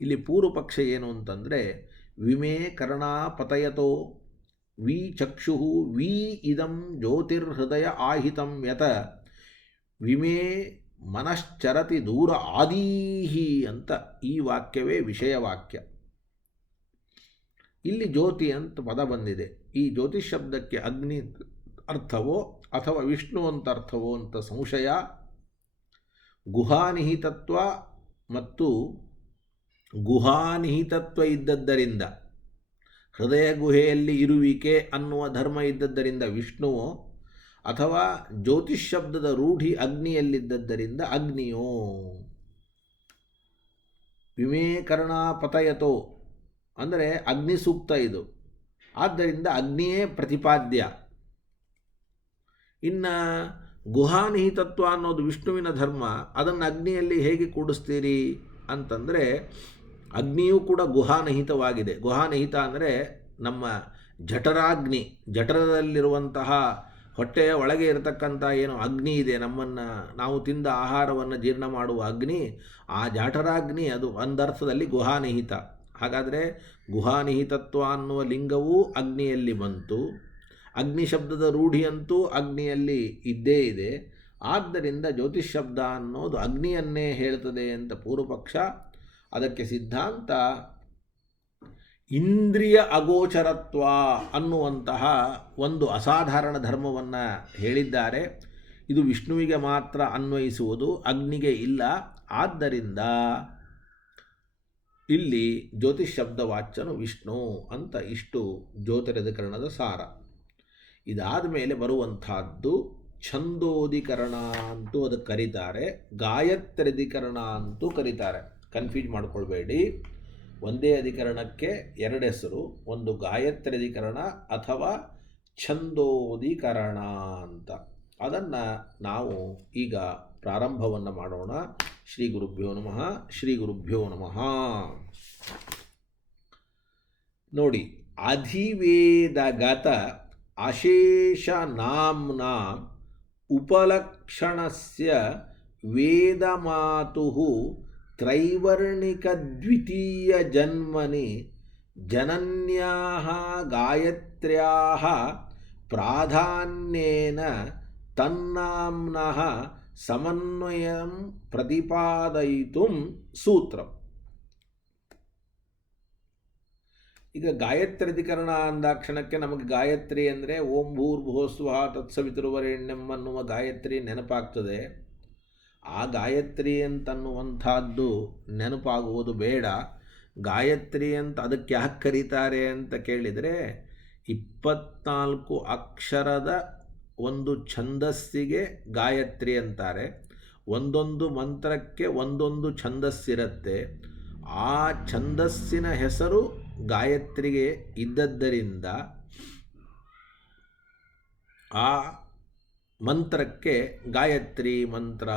ಇಲ್ಲಿ ಪೂರ್ವ ಪಕ್ಷ ಏನು ಅಂತಂದರೆ ವಿಮೇ ಕರ್ಣಾಪತಯತೋ ವಿ ಚಕ್ಷು ವಿ ಇದಂ ಜ್ಯೋತಿರ್ಹೃದಯ ಆಹಿತಂ ಯತ ವಿಮೇ ಮನಶ್ಚರತಿ ದೂರ ಆದೀಹಿ ಅಂತ ಈ ವಾಕ್ಯವೇ ವಿಷಯವಾಕ್ಯ. ಇಲ್ಲಿ ಜ್ಯೋತಿ ಅಂತ ಪದ ಬಂದಿದೆ. ಈ ಜ್ಯೋತಿಷ್ ಶಬ್ದಕ್ಕೆ ಅಗ್ನಿ ಅರ್ಥವೋ ಅಥವಾ ವಿಷ್ಣು ಅಂತ ಅರ್ಥವೋ ಅಂತ ಸಂಶಯ. ಗುಹಾನಿಹಿತತ್ವ ಮತ್ತು ಗುಹಾನಿಹಿತತ್ವ ಇದ್ದದ್ದರಿಂದ, ಹೃದಯ ಗುಹೆಯಲ್ಲಿ ಇರುವಿಕೆ ಅನ್ನುವ ಧರ್ಮ ಇದ್ದದ್ದರಿಂದ ವಿಷ್ಣುವೋ, ಅಥವಾ ಜ್ಯೋತಿಷ್ ಶಬ್ದದ ರೂಢಿ ಅಗ್ನಿಯಲ್ಲಿದ್ದದ್ದರಿಂದ ಅಗ್ನಿಯೋ. ವಿಮೇ ಕರ್ಣಾಪತಯತೋ ಅಂದರೆ ಅಗ್ನಿ ಸೂಕ್ತ ಇದು, ಆದ್ದರಿಂದ ಅಗ್ನಿಯೇ ಪ್ರತಿಪಾದ್ಯ. ಇನ್ನು ಗುಹಾನಿಹಿತತ್ವ ಅನ್ನೋದು ವಿಷ್ಣುವಿನ ಧರ್ಮ, ಅದನ್ನು ಅಗ್ನಿಯಲ್ಲಿ ಹೇಗೆ ಕೂಡಿಸ್ತೀರಿ ಅಂತಂದರೆ ಅಗ್ನಿಯೂ ಕೂಡ ಗುಹಾನಿಹಿತವಾಗಿದೆ. ಗುಹಾನಿಹಿತ ಅಂದರೆ ನಮ್ಮ ಜಠರಾಗ್ನಿ, ಜಠರದಲ್ಲಿರುವಂತಹ ಹೊಟ್ಟೆಯ ಒಳಗೆ ಇರತಕ್ಕಂಥ ಏನು ಅಗ್ನಿ ಇದೆ, ನಾವು ತಿಂದ ಆಹಾರವನ್ನು ಜೀರ್ಣ ಮಾಡುವ ಅಗ್ನಿ, ಆ ಜಠರಾಗ್ನಿ ಅದು ಒಂದರ್ಥದಲ್ಲಿ ಗುಹಾನಿಹಿತ. ಹಾಗಾದರೆ ಗುಹಾನಿಹಿತತ್ವ ಅನ್ನುವ ಲಿಂಗವೂ ಅಗ್ನಿಯಲ್ಲಿ ಬಂತು. ಅಗ್ನಿ ಶಬ್ದದ ರೂಢಿಯಂತೂ ಅಗ್ನಿಯಲ್ಲಿ ಇದ್ದೇ ಇದೆ. ಆದ್ದರಿಂದ ಜ್ಯೋತಿಷ್ ಶಬ್ದ ಅನ್ನೋದು ಅಗ್ನಿಯನ್ನೇ ಹೇಳ್ತದೆ ಅಂತ ಪೂರ್ವಪಕ್ಷ. ಅದಕ್ಕೆ ಸಿದ್ಧಾಂತ ಇಂದ್ರಿಯ ಅಗೋಚರತ್ವ ಅನ್ನುವಂತಹ ಒಂದು ಅಸಾಧಾರಣ ಧರ್ಮವನ್ನು ಹೇಳಿದ್ದಾರೆ. ಇದು ವಿಷ್ಣುವಿಗೆ ಮಾತ್ರ ಅನ್ವಯಿಸುವುದು, ಅಗ್ನಿಗೆ ಇಲ್ಲ. ಆದ್ದರಿಂದ ಇಲ್ಲಿ ಜ್ಯೋತಿಷ್ ಶಬ್ದ ವಾಚ್ಯನು ವಿಷ್ಣು ಅಂತ ಇಷ್ಟು ಜ್ಯೋತಿರಧಿಕರಣದ ಸಾರ. ಇದಾದ ಮೇಲೆ ಬರುವಂತಹದ್ದು ಛಂದೋಧಿಕರಣ ಅಂತೂ ಅದಕ್ಕೆ ಕರೀತಾರೆ, ಗಾಯತ್ರ್ಯಧಿಕರಣ ಅಂತೂ ಕರೀತಾರೆ. ಕನ್ಫ್ಯೂಸ್ ಮಾಡ್ಕೊಳ್ಬೇಡಿ. ಒಂದೇ ಅಧಿಕರಣಕ್ಕೆ ಎರಡು ಹೆಸರು, ಒಂದು ಗಾಯತ್ರ್ಯಧಿಕರಣ ಅಥವಾ ಛಂದೋಧಿಕರಣ ಅಂತ. ಅದನ್ನು ನಾವು ಈಗ ಪ್ರಾರಂಭವನ್ನು ಮಾಡೋಣ. ಶ್ರೀ ಗುರುಭ್ಯೋ ನಮಃ. ಶ್ರೀ ಗುರುಭ್ಯೋ ನಮಃ. ನೋಡಿ, ಅಧಿವೇದಗತ ಅಶೇಷ ನಾಮ್ನ ಉಪಲಕ್ಷಣಸ್ಯ ವೇದಮಾತುಃ ತ್ರೈವರ್ಣಿಕದ್ವಿತೀಯ ಜನ್ಮನಿ ಜನನ್ಯಾಃ ಗಾಯತ್ರ್ಯಾಃ ಪ್ರಾಧಾನ್ಯೇನ ತನ್ನಾಮ್ನಃ ಸಮನ್ವಯಂ ಪ್ರತಿಪಾದಯಿತುಂ ಸೂತ್ರಂ. ಈಗ ಗಾಯತ್ರ್ಯಧಿಕರಣ ಅಂದಾಕ್ಷಣಕ್ಕೆ ನಮಗೆ ಗಾಯತ್ರಿ ಅಂದರೆ ಓಂ ಭೂರ್ಭುವಸ್ಸುವಃ ತತ್ಸವಿತುರ್ವರೆಣ್ಯಂ ಅನ್ನುವ ಗಾಯತ್ರಿ ನೆನಪಾಗ್ತದೆ. ಆ ಗಾಯತ್ರಿ ಅಂತನ್ನುವಂಥದ್ದು ನೆನಪಾಗುವುದು ಬೇಡ. ಗಾಯತ್ರಿ ಅಂತ ಅದಕ್ಕೆ ಯಾಕೆ ಕರೀತಾರೆ ಅಂತ ಕೇಳಿದರೆ 24 ಅಕ್ಷರದ ಒಂದು ಛಂದಸ್ಸಿಗೆ ಗಾಯತ್ರಿ ಅಂತಾರೆ. ಒಂದೊಂದು ಮಂತ್ರಕ್ಕೆ ಒಂದೊಂದು ಛಂದಸ್ಸಿರುತ್ತೆ. ಆ ಛಂದಸ್ಸಿನ ಹೆಸರು ಗಾಯತ್ರಿಗೆ ಇದ್ದದ್ದರಿಂದ ಆ ಮಂತ್ರಕ್ಕೆ ಗಾಯತ್ರಿ ಮಂತ್ರ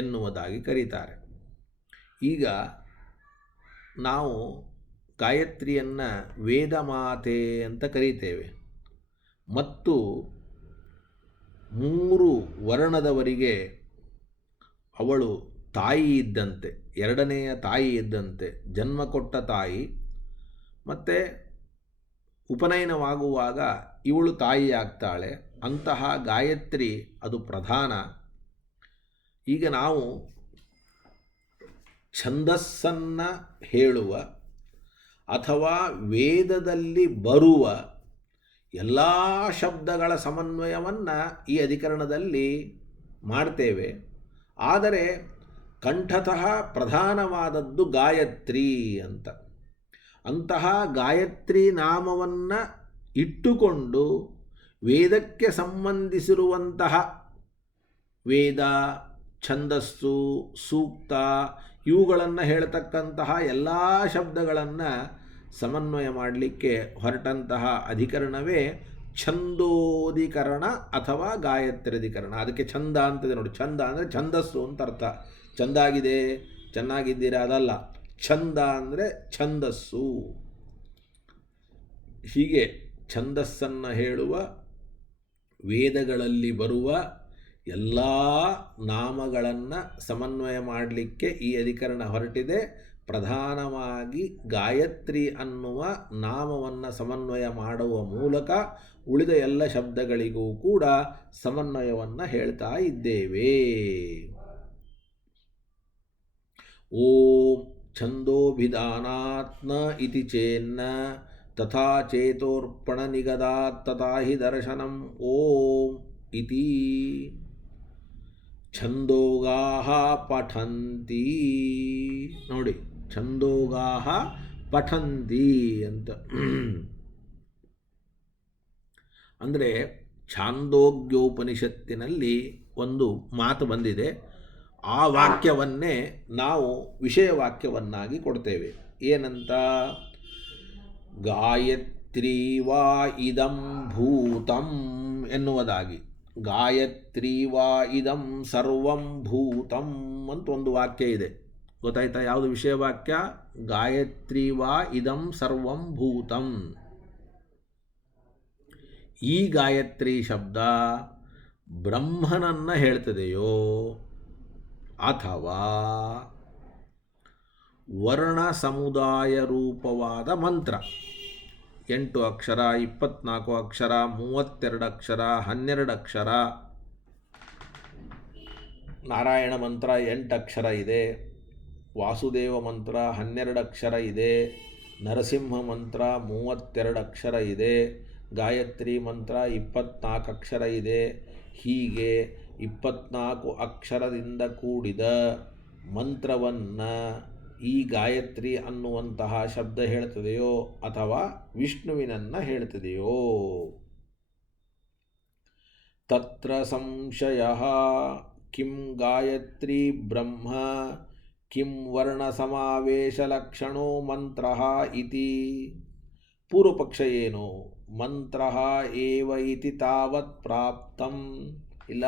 ಎನ್ನುವುದಾಗಿ ಕರೀತಾರೆ. ಈಗ ನಾವು ಗಾಯತ್ರಿಯನ್ನು ವೇದಮಾತೆ ಅಂತ ಕರೀತೇವೆ. ಮತ್ತು 3 ವರ್ಣದವರಿಗೆ ಅವಳು ತಾಯಿ ಇದ್ದಂತೆ, ಎರಡನೆಯ ತಾಯಿ ಇದ್ದಂತೆ, ಜನ್ಮ ಕೊಟ್ಟ ತಾಯಿ. ಮತ್ತು ಉಪನಯನವಾಗುವಾಗ ಇವಳು ತಾಯಿಯಾಗ್ತಾಳೆ. ಅಂತಹ ಗಾಯತ್ರಿ ಅದು ಪ್ರಧಾನ. ಈಗ ನಾವು ಛಂದಸ್ಸನ್ನು ಹೇಳುವ ಅಥವಾ ವೇದದಲ್ಲಿ ಬರುವ ಎಲ್ಲ ಶಬ್ದಗಳ ಸಮನ್ವಯವನ್ನು ಈ ಅಧಿಕರಣದಲ್ಲಿ ಮಾಡ್ತೇವೆ. ಆದರೆ ಕಂಠತಃ ಪ್ರಧಾನವಾದದ್ದು ಗಾಯತ್ರಿ ಅಂತ. ಅಂತಹ ಗಾಯತ್ರಿ ನಾಮವನ್ನು ಇಟ್ಟುಕೊಂಡು ವೇದಕ್ಕೆ ಸಂಬಂಧಿಸಿರುವಂತಹ ವೇದ, ಛಂದಸ್ಸು, ಸೂಕ್ತ ಇವುಗಳನ್ನು ಹೇಳ್ತಕ್ಕಂತಹ ಎಲ್ಲ ಶಬ್ದಗಳನ್ನು ಸಮನ್ವಯ ಮಾಡಲಿಕ್ಕೆ ಹೊರಟಂತಹ ಅಧಿಕರಣವೇ ಛಂದೋಧಿಕರಣ ಅಥವಾ ಗಾಯತ್ರ್ಯಧಿಕರಣ. ಅದಕ್ಕೆ ಛಂದ ಅಂತಿದೆ ನೋಡಿ. ಛಂದ ಅಂದರೆ ಛಂದಸ್ಸು ಅಂತ ಅರ್ಥ. ಚೆಂದಾಗಿದೆ, ಚೆನ್ನಾಗಿದ್ದೀರಾ ಅದಲ್ಲ. ಛಂದ ಅಂದರೆ ಛಂದಸ್ಸು. ಹೀಗೆ ಛಂದಸ್ಸನ್ನು ಹೇಳುವ ವೇದಗಳಲ್ಲಿ ಬರುವ ಎಲ್ಲ ನಾಮಗಳನ್ನು ಸಮನ್ವಯ ಮಾಡಲಿಕ್ಕೆ ಈ ಅಧಿಕರಣ ಹೊರಟಿದೆ. ಪ್ರಧಾನವಾಗಿ ಗಾಯತ್ರಿ ಅನ್ನುವ ನಾಮವನ್ನು ಸಮನ್ವಯ ಮಾಡುವ ಮೂಲಕ ಉಳಿದ ಎಲ್ಲ ಶಬ್ದಗಳಿಗೂ ಕೂಡ ಸಮನ್ವಯವನ್ನು ಹೇಳ್ತಾ ಇದ್ದೇವೆ. ಓಂ ಛಂದೋಭಿಧಾನಾತ್ನ ಇತಿ ಚೇನ್ನ ತಥಾ ಚೇತೋರ್ಪಣ ನಿಗದಾತ್ ತಥಾ ಹಿ ದರ್ಶನಂ ಓಂ ಇತಿ ಛಂದೋಗಾಹ ಪಠಂತಿ. ನೋಡಿ, ಛಂದೋಗಾಹ ಪಠಂತಿ ಅಂತ ಅಂದರೆ ಛಾಂದೋಗ್ಯೋಪನಿಷತ್ತಿನಲ್ಲಿ ಒಂದು ಮಾತು ಬಂದಿದೆ. ಆ ವಾಕ್ಯವನ್ನೇ ನಾವು ವಿಷಯ ವಾಕ್ಯವನ್ನಾಗಿ ಕೊಡ್ತೇವೆ. ಏನಂತ? ಗಾಯತ್ರಿ ವಾ ಇದಂ ಭೂತಂ ಎನ್ನುವುದಾಗಿ. ಗಾಯತ್ರಿ ವಾ ಇದಂ ಸರ್ವಂ ಭೂತಂ ಅಂತ ಒಂದು ವಾಕ್ಯ ಇದೆ. ಗೊತ್ತಾಯ್ತಾ? ಯಾವುದು ವಿಷಯ ವಾಕ್ಯ? ಗಾಯತ್ರಿ ವಾ ಇದಂ ಸರ್ವಂ ಭೂತಂ. ಈ ಗಾಯತ್ರಿ ಶಬ್ದ ಬ್ರಹ್ಮನನ್ನು ಹೇಳ್ತದೆಯೋ ಅಥವಾ ವರ್ಣ ಸಮುದಾಯ ರೂಪವಾದ ಮಂತ್ರ, 8 ಅಕ್ಷರ, 24 ಅಕ್ಷರ, 32 ಅಕ್ಷರ, 12 ಅಕ್ಷರ. ನಾರಾಯಣ ಮಂತ್ರ 8 ಅಕ್ಷರ ಇದೆ, ವಾಸುದೇವ ಮಂತ್ರ 12 ಅಕ್ಷರ ಇದೆ, ನರಸಿಂಹ ಮಂತ್ರ 32 ಅಕ್ಷರ ಇದೆ, ಗಾಯತ್ರಿ ಮಂತ್ರ 24 ಅಕ್ಷರ ಇದೆ. ಹೀಗೆ 24 ಅಕ್ಷರದಿಂದ ಕೂಡಿದ ಮಂತ್ರವನ್ನು ಈ ಗಾಯತ್ರಿ ಅನ್ನುವಂತಹ ಶಬ್ದ ಹೇಳ್ತದೆಯೋ ಅಥವಾ ವಿಷ್ಣುವಿನನ್ನು ಹೇಳ್ತದೆಯೋ? ತತ್ರ ಸಂಶಯಃ ಕಿಂ ಗಾಯತ್ರಿ ಬ್ರಹ್ಮ ಕಿಂ ವರ್ಣ ಸಮಾವೇಶ ಲಕ್ಷಣೋ ಮಂತ್ರಃ ಇತಿ. ಪೂರ್ವಪಕ್ಷ ಏನು? ಮಂತ್ರಃ ಏವ ಇತಿ ತಾವತ್ ಪ್ರಾಪ್ತಂ. ಇಲ್ಲ,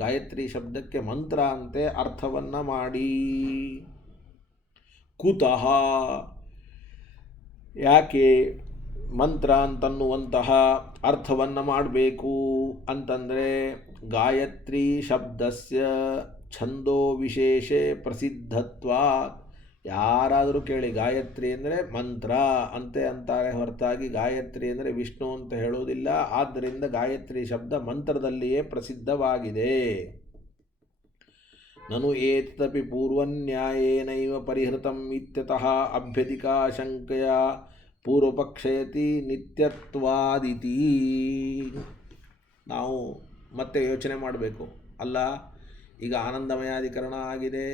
ಗಾಯತ್ರಿ ಶಬ್ದಕ್ಕೆ ಮಂತ್ರ ಅಂತೆ ಅರ್ಥವನ್ನು ಮಾಡಿ. ಕುತಃ, ಯಾಕೆ ಮಂತ್ರ ಅಂತನ್ನುವಂತಹ ಅರ್ಥವನ್ನು ಮಾಡಬೇಕು ಅಂತಂದರೆ, ಗಾಯತ್ರಿ ಶಬ್ದಸ್ಯ ಛಂದೋ ವಿಶೇಷೆ ಪ್ರಸಿದ್ಧತ್ವಾತ್. ಯಾರಾದರೂ ಕೇಳಿ ಗಾಯತ್ರಿ ಅಂದರೆ ಮಂತ್ರ ಅಂತೆ ಅಂತಾರೆ ಹೊರತಾಗಿ ಗಾಯತ್ರಿ ಅಂದರೆ ವಿಷ್ಣು ಅಂತ ಹೇಳುವುದಿಲ್ಲ. ಆದ್ದರಿಂದ ಗಾಯತ್ರಿ ಶಬ್ದ ಮಂತ್ರದಲ್ಲಿಯೇ ಪ್ರಸಿದ್ಧವಾಗಿದೆ. ನನು ಏತದಪಿ ಪೂರ್ವನ್ಯಾಯೇನೈವ ಪರಿಹೃತಂ ಇತ್ಯತಃ ಅಭ್ಯಧಿಕಾ ಶಂಕೆಯ ಪೂರ್ವಪಕ್ಷಯತಿ ನಿತ್ಯತ್ವಾದಿತಿ. ನಾವು ಮತ್ತೆ ಯೋಚನೆ ಮಾಡಬೇಕು. ಅಲ್ಲ, ಈಗ ಆನಂದಮಯಾಧಿಕರಣ ಆಗಿದೆ,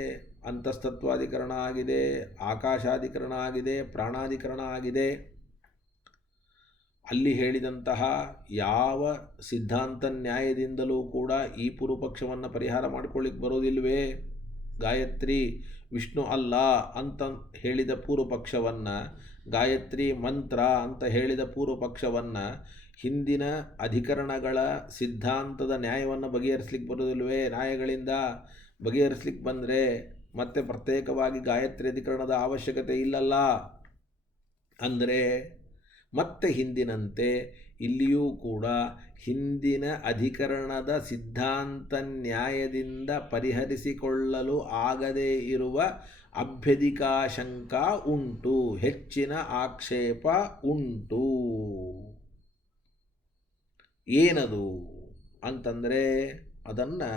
ಅಂತಸ್ತತ್ವಾಧಿಕರಣ ಆಗಿದೆ, ಆಕಾಶಾಧಿಕರಣ ಆಗಿದೆ, ಪ್ರಾಣಾಧಿಕರಣ ಆಗಿದೆ. ಅಲ್ಲಿ ಹೇಳಿದಂತಹ ಯಾವ ಸಿದ್ಧಾಂತ ನ್ಯಾಯದಿಂದಲೂ ಕೂಡ ಈ ಪೂರ್ವಪಕ್ಷವನ್ನು ಪರಿಹಾರ ಮಾಡಿಕೊಳ್ಳಿಕ್ಕೆ ಬರೋದಿಲ್ವೇ? ಗಾಯತ್ರಿ ವಿಷ್ಣು ಅಲ್ಲ ಅಂತ ಹೇಳಿದ ಪೂರ್ವಪಕ್ಷವನ್ನು, ಗಾಯತ್ರಿ ಮಂತ್ರ ಅಂತ ಹೇಳಿದ ಪೂರ್ವಪಕ್ಷವನ್ನು, ಹಿಂದಿನ ಅಧಿಕರಣಗಳ ಸಿದ್ಧಾಂತದ ನ್ಯಾಯವನ್ನು ಬಗೆಹರಿಸ್ಲಿಕ್ಕೆ ಬರೋದಿಲ್ವೇ? ನ್ಯಾಯಗಳಿಂದ ಬಗೆಹರಿಸ್ಲಿಕ್ಕೆ ಬಂದರೆ ಮತ್ತೆ ಪ್ರತ್ಯೇಕವಾಗಿ ಗಾಯತ್ರಿ ಅಧಿಕರಣದ ಅವಶ್ಯಕತೆ ಇಲ್ಲಲ್ಲ. ಅಂದರೆ ಮತ್ತೆ ಹಿಂದಿನಂತೆ ಇಲ್ಲಿಯೂ ಕೂಡ ಹಿಂದಿನ ಅಧಿಕರಣದ ಸಿದ್ಧಾಂತ ನ್ಯಾಯದಿಂದ ಪರಿಹರಿಸಿಕೊಳ್ಳಲು ಆಗದೇ ಇರುವ ಅಭ್ಯಧಿಕಾಶಂಕ ಉಂಟು, ಹೆಚ್ಚಿನ ಆಕ್ಷೇಪ ಉಂಟು. ಏನದು ಅಂತಂದರೆ ಅದನ್ನು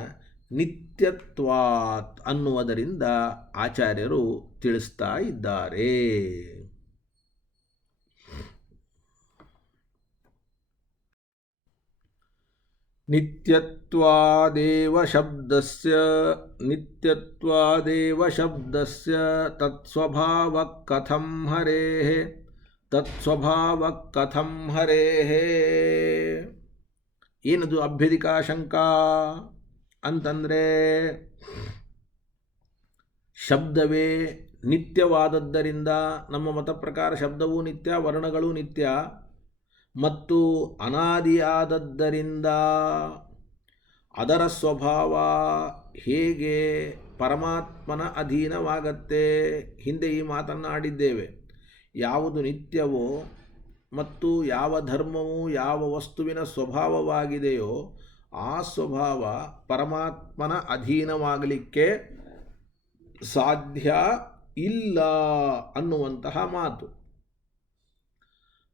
ನಿತ್ಯತ್ವಾತ್ ಅನ್ನುವುದರಿಂದ ಆಚಾರ್ಯರು ತಿಳಿಸ್ತಾ ಇದ್ದಾರೆ. ನಿತ್ಯತ್ವಾದೇವ ಶಬ್ದಸ್ಯ ತತ್ಸ್ವಭಾವ ಕಥಂ ಹರೇಃ. ಏನದು ಅಭ್ಯಧಿಕಾಶಂಕ ಅಂತಂದರೆ, ಶಬ್ದವೇ ನಿತ್ಯವಾದದ್ದರಿಂದ, ನಮ್ಮ ಮತ ಪ್ರಕಾರ ಶಬ್ದವೂ ನಿತ್ಯ, ವರ್ಣಗಳು ನಿತ್ಯ ಮತ್ತು ಅನಾದಿಯಾದದ್ದರಿಂದ ಅದರ ಸ್ವಭಾವ ಹೇಗೆ ಪರಮಾತ್ಮನ ಅಧೀನವಾಗತ್ತೆ. ಹಿಂದೆ ಈ ಮಾತನ್ನು ಆಡಿದ್ದೇವೆ. ಯಾವುದು ನಿತ್ಯವೋ ಮತ್ತು ಯಾವ ಧರ್ಮವು ಯಾವ ವಸ್ತುವಿನ ಸ್ವಭಾವವಾಗಿದೆಯೋ ಆ ಸ್ವಭಾವ ಪರಮಾತ್ಮನ ಅಧೀನವಾಗಲಿಕ್ಕೆ ಸಾಧ್ಯ ಇಲ್ಲ ಅನ್ನುವಂತಹ ಮಾತು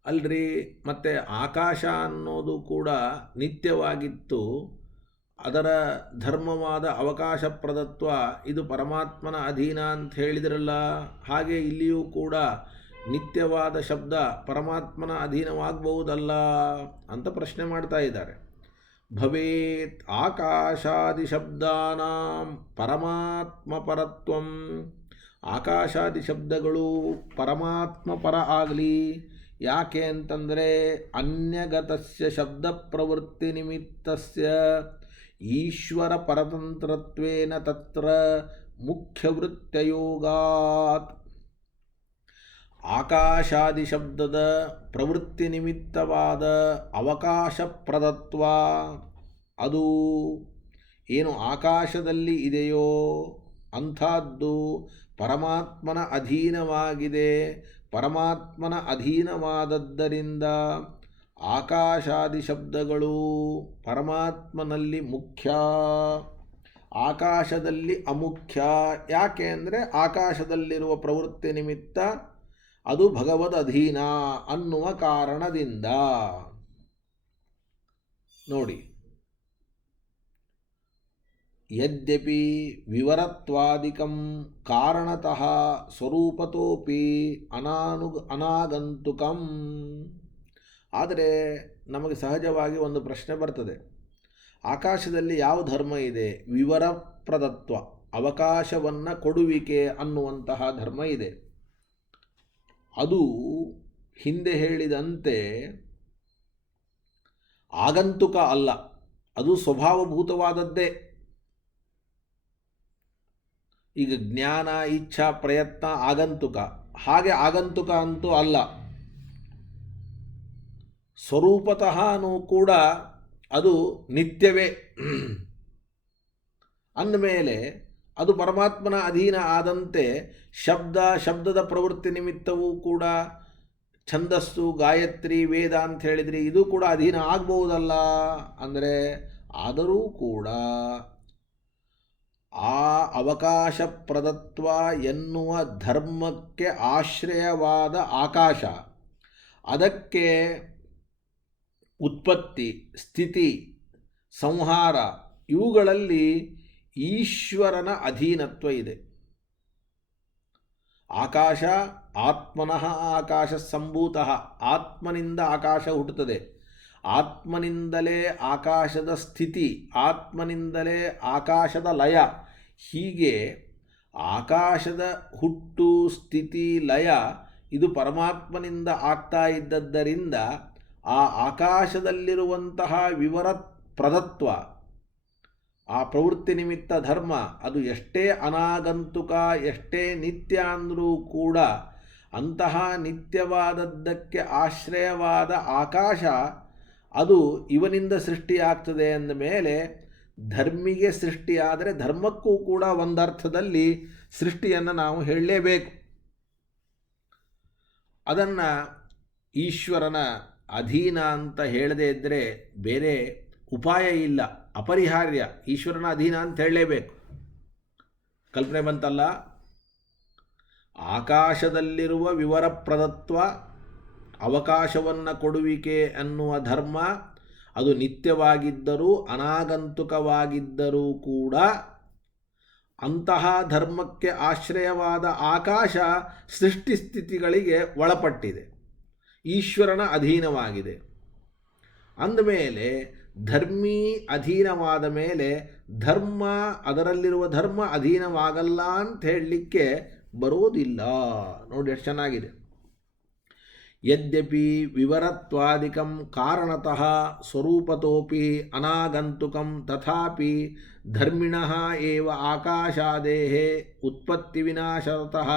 ಅಲ್ರಿ. ಮತ್ತು ಆಕಾಶ ಅನ್ನೋದು ಕೂಡ ನಿತ್ಯವಾಗಿತ್ತು, ಅದರ ಧರ್ಮವಾದ ಅವಕಾಶ ಪ್ರದತ್ವ ಇದು ಪರಮಾತ್ಮನ ಅಧೀನ ಅಂತ ಹೇಳಿದ್ರಲ್ಲ. ಹಾಗೆ ಇಲ್ಲಿಯೂ ಕೂಡ ನಿತ್ಯವಾದ ಶಬ್ದ ಪರಮಾತ್ಮನ ಅಧೀನವಾಗಬಹುದಲ್ಲ ಅಂತ ಪ್ರಶ್ನೆ ಮಾಡ್ತಾ ಇದ್ದಾರೆ. ಭವೇತ್ ಆಕಾಶಾದಿ ಶಬ್ದಾನಾಂ ಪರಮಾತ್ಮ ಪರತ್ವಂ. ಆಕಾಶಾದಿ ಶಬ್ದಗಳು ಪರಮಾತ್ಮ ಪರ ಆಗಲಿ. ಯಾಕೆ ಅಂತಂದರೆ ಅನ್ಯಗತಸ್ಯ ಶಬ್ದ ಪ್ರವೃತ್ತಿ ನಿಮಿತ್ತಸ್ಯ ಈಶ್ವರ ಪರತಂತ್ರತ್ವೇನ ತತ್ರ ಮುಖ್ಯವೃತ್ತಯೋಗಾತ್. ಆಕಾಶಾದಿ ಶಬ್ದದ ಪ್ರವೃತ್ತಿ ನಿಮಿತ್ತವಾದ ಅವಕಾಶ ಪ್ರದತ್ವ, ಅದು ಏನು ಆಕಾಶದಲ್ಲಿ ಇದೆಯೋ ಅಂಥದ್ದು ಪರಮಾತ್ಮನ ಅಧೀನವಾಗಿದೆ. ಪರಮಾತ್ಮನ ಅಧೀನವಾದದ್ದರಿಂದ ಆಕಾಶಾದಿ ಶಬ್ದಗಳು ಪರಮಾತ್ಮನಲ್ಲಿ ಮುಖ್ಯ, ಆಕಾಶದಲ್ಲಿ ಅಮುಖ್ಯ. ಯಾಕೆ ಅಂದರೆ ಆಕಾಶದಲ್ಲಿರುವ ಪ್ರವೃತ್ತಿ ನಿಮಿತ್ತ ಅದು ಭಗವದ್ ಅಧೀನ ಅನ್ನುವ ಕಾರಣದಿಂದ. ನೋಡಿ, ಯದ್ಯಪಿ ವಿವರತ್ವಾದಿಕಂ ಕಾರಣತಃ ಸ್ವರೂಪತೋಪಿ ಅನಾಗಂತುಕಂ. ಆದರೆ ನಮಗೆ ಸಹಜವಾಗಿ ಒಂದು ಪ್ರಶ್ನೆ ಬರ್ತದೆ. ಆಕಾಶದಲ್ಲಿ ಯಾವ ಧರ್ಮ ಇದೆ? ವಿವರ ಪ್ರದತ್ವ, ಅವಕಾಶವನ್ನು ಕೊಡುವಿಕೆ ಅನ್ನುವಂತಹ ಧರ್ಮ ಇದೆ. ಅದು ಹಿಂದೆ ಹೇಳಿದಂತೆ ಆಗಂತುಕ ಅಲ್ಲ, ಅದು ಸ್ವಭಾವಭೂತವಾದದ್ದೇ. ಈಗ ಜ್ಞಾನ, ಇಚ್ಛಾ, ಪ್ರಯತ್ನ ಆಗಂತುಕ, ಹಾಗೆ ಆಗಂತುಕ ಅಂತೂ ಅಲ್ಲ. ಸ್ವರೂಪತಃನೂ ಕೂಡ ಅದು ನಿತ್ಯವೇ ಅಂದಮೇಲೆ ಅದು ಪರಮಾತ್ಮನ ಅಧೀನ ಆದಂತೆ ಶಬ್ದದ ಪ್ರವೃತ್ತಿ ನಿಮಿತ್ತವೂ ಕೂಡ ಛಂದಸ್ಸು, ಗಾಯತ್ರಿ, ವೇದ ಅಂತ ಹೇಳಿದರೆ ಇದು ಕೂಡ ಅಧೀನ ಆಗಬಹುದಲ್ಲ. ಅಂದರೆ ಆದರೂ ಕೂಡ ಆ ಅವಕಾಶ ಪ್ರದತ್ವ ಎನ್ನುವ ಧರ್ಮಕ್ಕೆ ಆಶ್ರಯವಾದ ಆಕಾಶ, ಅದಕ್ಕೆ ಉತ್ಪತ್ತಿ, ಸ್ಥಿತಿ, ಸಂಹಾರ ಇವುಗಳಲ್ಲಿ ಈಶ್ವರನ ಅಧೀನತ್ವ ಇದೆ. ಆಕಾಶ ಆತ್ಮನಃ ಆಕಾಶ ಸಂಭೂತಃ, ಆತ್ಮನಿಂದ ಆಕಾಶ ಹುಟ್ಟುತ್ತದೆ, ಆತ್ಮನಿಂದಲೇ ಆಕಾಶದ ಸ್ಥಿತಿ, ಆತ್ಮನಿಂದಲೇ ಆಕಾಶದ ಲಯ. ಹೀಗೆ ಆಕಾಶದ ಹುಟ್ಟು, ಸ್ಥಿತಿ, ಲಯ ಇದು ಪರಮಾತ್ಮನಿಂದ ಆಗ್ತಾ ಇದ್ದದ್ದರಿಂದ ಆ ಆಕಾಶದಲ್ಲಿರುವಂತಹ ವಿವರ ಪ್ರದತ್ವ, ಆ ಪ್ರವೃತ್ತಿ ನಿಮಿತ್ತ ಧರ್ಮ, ಅದು ಎಷ್ಟೇ ಅನಾಗಂತುಕ, ಎಷ್ಟೇ ನಿತ್ಯ ಅಂದರೂ ಕೂಡ ಅಂತಹ ನಿತ್ಯವಾದದ್ದಕ್ಕೆ ಆಶ್ರಯವಾದ ಆಕಾಶ ಅದು ಇವನಿಂದ ಸೃಷ್ಟಿಯಾಗ್ತದೆ ಅಂದ ಮೇಲೆ ಧರ್ಮಿಗೆ ಸೃಷ್ಟಿಯಾದರೆ ಧರ್ಮಕ್ಕೂ ಕೂಡ ಒಂದರ್ಥದಲ್ಲಿ ಸೃಷ್ಟಿಯನ್ನು ನಾವು ಹೇಳಲೇಬೇಕು. ಅದನ್ನು ಈಶ್ವರನ ಅಧೀನ ಅಂತ ಹೇಳದೇ ಇದ್ದರೆ ಬೇರೆ ಉಪಾಯ ಇಲ್ಲ, ಅಪರಿಹಾರ್ಯ. ಈಶ್ವರನ ಅಧೀನ ಅಂತ ಹೇಳಲೇಬೇಕು. ಕಲ್ಪನೆ ಬಂತಲ್ಲ, ಆಕಾಶದಲ್ಲಿರುವ ವಿವರ ಪ್ರದತ್ವ, ಅವಕಾಶವನ್ನು ಕೊಡುವಿಕೆ ಅನ್ನುವ ಧರ್ಮ ಅದು ನಿತ್ಯವಾಗಿದ್ದರೂ ಅನಾಗಂತುಕವಾಗಿದ್ದರೂ ಕೂಡ ಅಂತಹ ಧರ್ಮಕ್ಕೆ ಆಶ್ರಯವಾದ ಆಕಾಶ ಸೃಷ್ಟಿಸ್ಥಿತಿಗಳಿಗೆ ಒಳಪಟ್ಟಿದೆ, ಈಶ್ವರನ ಅಧೀನವಾಗಿದೆ. ಅಂದಮೇಲೆ ಧರ್ಮೀ ಅಧೀನವಾದ ಮೇಲೆ ಧರ್ಮ, ಅದರಲ್ಲಿರುವ ಧರ್ಮ ಅಧೀನವಾಗಲ್ಲ ಅಂತ ಹೇಳಲಿಕ್ಕೆ ಬರೋದಿಲ್ಲ. ನೋಡಿ ಎಷ್ಟು ಚೆನ್ನಾಗಿದೆ. ಯದ್ಯಪಿ ವಿವರತ್ವಾದಿಕಂ ಕಾರಣತಃ ಸ್ವರೂಪತೋಪಿ ಅನಾಗಂತುಕಂ ತಥಾಪಿ ಧರ್ಮಿಣಃ ಏವ ಆಕಾಶಾದೇಃ ಉತ್ಪತ್ತಿ ವಿನಾಶತಃ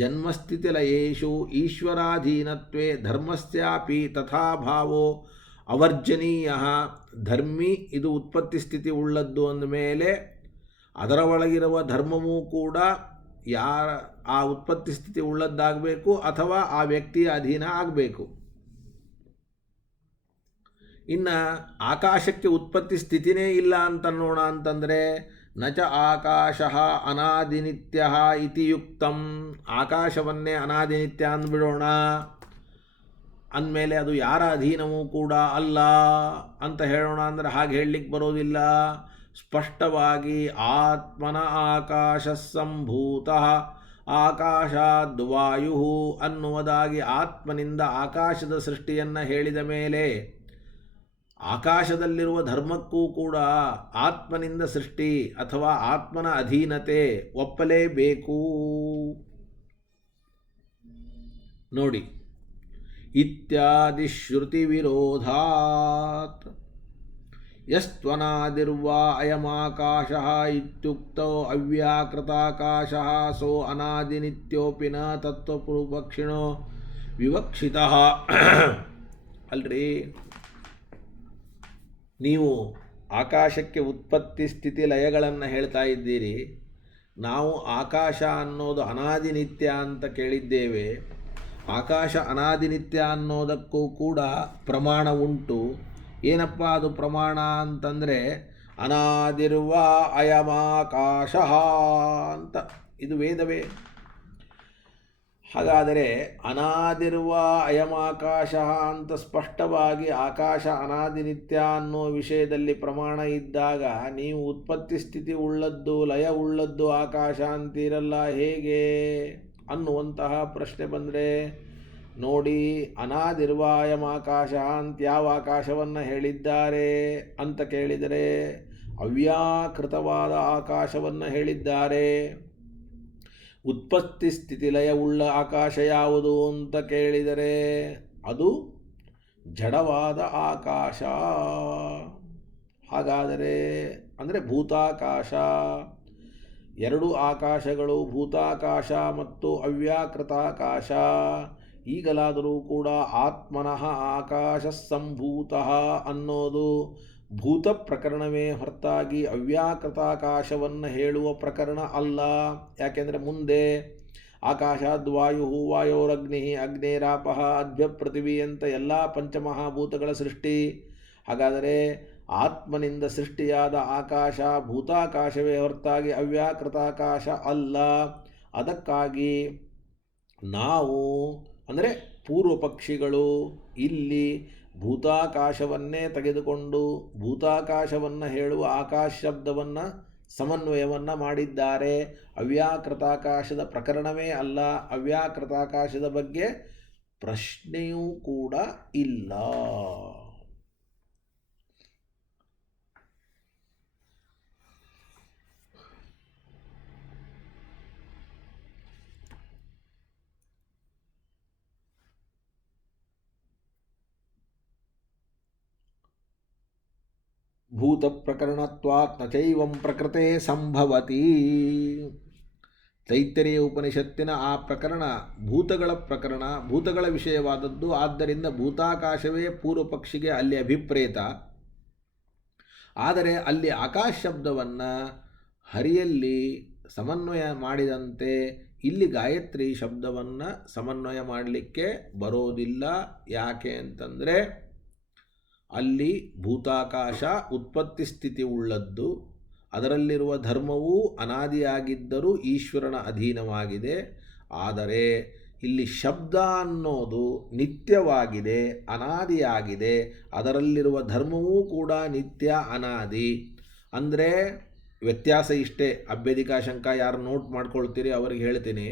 ಜನ್ಮಸ್ಥಿತಿಲಯೇಷು ಈಶ್ವರಾಧೀನತ್ವೇ ಧರ್ಮಸ್ಯಾಪಿ ತಥಾ ಭಾವೋ ಅವರ್ಜನೀಯ. ಧರ್ಮಿ ಇದು ಉತ್ಪತ್ತಿ ಸ್ಥಿತಿ ಉಳ್ಳದ್ದು ಅಂದಮೇಲೆ ಅದರ ಒಳಗಿರುವ ಧರ್ಮವೂ ಕೂಡ ಆ ಉತ್ಪತ್ತಿ ಸ್ಥಿತಿ ಉಳ್ಳದ್ದಾಗಬೇಕು ಅಥವಾ ಆ ವ್ಯಕ್ತಿಯ ಅಧೀನ ಆಗಬೇಕು. ಇನ್ನು ಆಕಾಶಕ್ಕೆ ಉತ್ಪತ್ತಿ ಸ್ಥಿತಿನೇ ಇಲ್ಲ ಅಂತನ್ನೋಣ ಅಂತಂದರೆ ನಚ ಆಕಾಶ ಅನಾದಿನಿತ್ಯ ಇತಿ ಯುಕ್ತಂ. ಆಕಾಶವನ್ನೇ ಅನಾದಿನಿತ್ಯ ಅಂದ್ಬಿಡೋಣ ಅಂದಮೇಲೆ ಅದು ಯಾರ ಅಧೀನವೂ ಕೂಡ ಅಲ್ಲ ಅಂತ ಹೇಳೋಣ ಅಂದರೆ ಹಾಗೆ ಹೇಳಲಿಕ್ಕೆ ಬರೋದಿಲ್ಲ. ಸ್ಪಷ್ಟವಾಗಿ ಆತ್ಮನ ಆಕಾಶ ಸಂಭೂತ ಆಕಾಶಾದ್ವಾಯು ಅನ್ನುವುದಾಗಿ ಆತ್ಮನಿಂದ ಆಕಾಶದ ಸೃಷ್ಟಿಯನ್ನು ಹೇಳಿದ ಮೇಲೆ ಆಕಾಶದಲ್ಲಿರುವ ಧರ್ಮಕ್ಕೂ ಕೂಡ ಆತ್ಮನಿಂದ ಸೃಷ್ಟಿ ಅಥವಾ ಆತ್ಮನ ಅಧೀನತೆ ಒಪ್ಪಲೇಬೇಕು. ನೋಡಿ, ಇತ್ಯಾದಿ ಶ್ರುತಿ ವಿರೋಧಾತ್ ಯಸ್ತ್ವನಾದಿರ್ವಾ ಅಯಮಾಕಾಶಃ ಇತ್ಯುಕ್ತೋ ಅವ್ಯಾಕೃತಾಕಾಶಃ ಸೋ ಅನಾದಿನಿತ್ಯೋಪಿ ನ ತತ್ವಪೂರ್ವಕ್ಷಿಣೋ ವಿವಕ್ಷಿತಃ. ಅಲ್ರಿ, ನೀವು ಆಕಾಶಕ್ಕೆ ಉತ್ಪತ್ತಿ ಸ್ಥಿತಿ ಲಯಗಳನ್ನು ಹೇಳ್ತಾ ಇದ್ದೀರಿ. ನಾವು ಆಕಾಶ ಅನ್ನೋದು ಅನಾದಿನಿತ್ಯ ಅಂತ ಕೇಳಿದ್ದೇವೆ. ಆಕಾಶ ಅನಾದಿನಿತ್ಯ ಅನ್ನೋದಕ್ಕೂ ಕೂಡ ಪ್ರಮಾಣ ಉಂಟು. ಏನಪ್ಪ ಅದು ಪ್ರಮಾಣ ಅಂತಂದರೆ ಅನಾದಿರ್ವ ಅಯಮಾಕಾಶ ಅಂತ, ಇದು ವೇದವೇ. ಹಾಗಾದರೆ ಅನಾದಿರ್ವ ಅಯಮಾಕಾಶ ಅಂತ ಸ್ಪಷ್ಟವಾಗಿ ಆಕಾಶ ಅನಾದಿನಿತ್ಯ ಅನ್ನೋ ವಿಷಯದಲ್ಲಿ ಪ್ರಮಾಣ ಇದ್ದಾಗ ನೀವು ಉತ್ಪತ್ತಿ ಸ್ಥಿತಿ ಉಳ್ಳದ್ದು ಲಯ ಉಳ್ಳದ್ದು ಆಕಾಶ ಅಂತೀರಲ್ಲ, ಹೇಗೆ ಅನ್ನುವಂತಹ ಪ್ರಶ್ನೆ ಬಂದರೆ ನೋಡಿ, ಅನಾದಿರ್ವಾಯಮಾಕಾಶ ಅಂತ ಯಾವ ಆಕಾಶವನ್ನು ಹೇಳಿದ್ದಾರೆ ಅಂತ ಕೇಳಿದರೆ ಅವ್ಯಾಕೃತವಾದ ಆಕಾಶವನ್ನು ಹೇಳಿದ್ದಾರೆ. ಉತ್ಪತ್ತಿ ಸ್ಥಿತಿ ಲಯವುಳ್ಳ ಆಕಾಶ ಯಾವುದು ಅಂತ ಕೇಳಿದರೆ ಅದು ಜಡವಾದ ಆಕಾಶ. ಹಾಗಾದರೆ ಅಂದರೆ ಭೂತಾಕಾಶ, ಎರಡು ಆಕಾಶಗಳು, ಭೂತಾಕಾಶ ಮತ್ತು ಅವ್ಯಾಕೃತಾಕಾಶ. ಈಗಲಾದರೂ ಕೂಡ ಆತ್ಮನಃ ಆಕಾಶ ಸಂಭೂತ ಅನ್ನೋದು ಭೂತ ಪ್ರಕರಣವೇ ಹೊರತಾಗಿ ಅವ್ಯಾಕೃತಾಕಾಶವನ್ನು ಹೇಳುವ ಪ್ರಕರಣ ಅಲ್ಲ. ಯಾಕೆಂದರೆ ಮುಂದೆ ಆಕಾಶಾದ್ವಾಯು ವಾಯೋರಗ್ನಿ ಅಗ್ನೇರಾಪಃ ಅದ್ಭ್ಯ ಪೃಥಿವಿ ಅಂತ ಎಲ್ಲ ಪಂಚಮಹಾಭೂತಗಳ ಸೃಷ್ಟಿ. ಹಾಗಾದರೆ ಆತ್ಮನಿಂದ ಸೃಷ್ಟಿಯಾದ ಆಕಾಶ ಭೂತಾಕಾಶವೇ ಹೊರತಾಗಿ ಅವ್ಯಾಕೃತಾಕಾಶ ಅಲ್ಲ. ಅದಕ್ಕಾಗಿ ನಾವು ಅಂದರೆ ಪೂರ್ವ ಪಕ್ಷಿಗಳು ಇಲ್ಲಿ ಭೂತಾಕಾಶವನ್ನೇ ತೆಗೆದುಕೊಂಡು ಭೂತಾಕಾಶವನ್ನು ಹೇಳುವ ಆಕಾಶ ಶಬ್ದವನ್ನು ಸಮನ್ವಯವನ್ನು ಮಾಡಿದ್ದಾರೆ. ಅವ್ಯಾಕೃತಾಕಾಶದ ಪ್ರಕರಣವೇ ಅಲ್ಲ, ಅವ್ಯಾಕೃತಾಕಾಶದ ಬಗ್ಗೆ ಪ್ರಶ್ನೆಯೂ ಕೂಡ ಇಲ್ಲ. ಭೂತ ಪ್ರಕರಣತ್ವಾತ್ ನ ಚೈವಂ ಪ್ರಕೃತೆ ಸಂಭವತಿ. ತೈತ್ತರೀಯ ಉಪನಿಷತ್ತಿನ ಆ ಪ್ರಕರಣ ಭೂತಗಳ ವಿಷಯವಾದದ್ದು. ಆದ್ದರಿಂದ ಭೂತಾಕಾಶವೇ ಪೂರ್ವ ಪಕ್ಷಿಗೆ ಅಲ್ಲಿ ಅಭಿಪ್ರೇತ. ಆದರೆ ಅಲ್ಲಿ ಆಕಾಶ ಶಬ್ದವನ್ನು ಹರಿಯಲ್ಲಿ ಸಮನ್ವಯ ಮಾಡಿದಂತೆ ಇಲ್ಲಿ ಗಾಯತ್ರಿ ಶಬ್ದವನ್ನು ಸಮನ್ವಯ ಮಾಡಲಿಕ್ಕೆ ಬರೋದಿಲ್ಲ. ಯಾಕೆ ಅಂತಂದರೆ ಅಲ್ಲಿ ಭೂತಾಕಾಶ ಉತ್ಪತ್ತಿ ಸ್ಥಿತಿ ಉಳ್ಳದ್ದು, ಅದರಲ್ಲಿರುವ ಧರ್ಮವೂ ಅನಾದಿಯಾಗಿದ್ದರೂ ಈಶ್ವರನ ಅಧೀನವಾಗಿದೆ. ಆದರೆ ಇಲ್ಲಿ ಶಬ್ದ ಅನ್ನೋದು ನಿತ್ಯವಾಗಿದೆ, ಅನಾದಿಯಾಗಿದೆ, ಅದರಲ್ಲಿರುವ ಧರ್ಮವೂ ಕೂಡ ನಿತ್ಯ ಅನಾದಿ. ಅಂದರೆ ವ್ಯತ್ಯಾಸ ಇಷ್ಟೇ. ಅಭ್ಯಧಿಕಾ ಶಂಕ ಯಾರು ನೋಟ್ ಮಾಡ್ಕೊಳ್ತೀರಿ ಅವ್ರಿಗೆ ಹೇಳ್ತೀನಿ,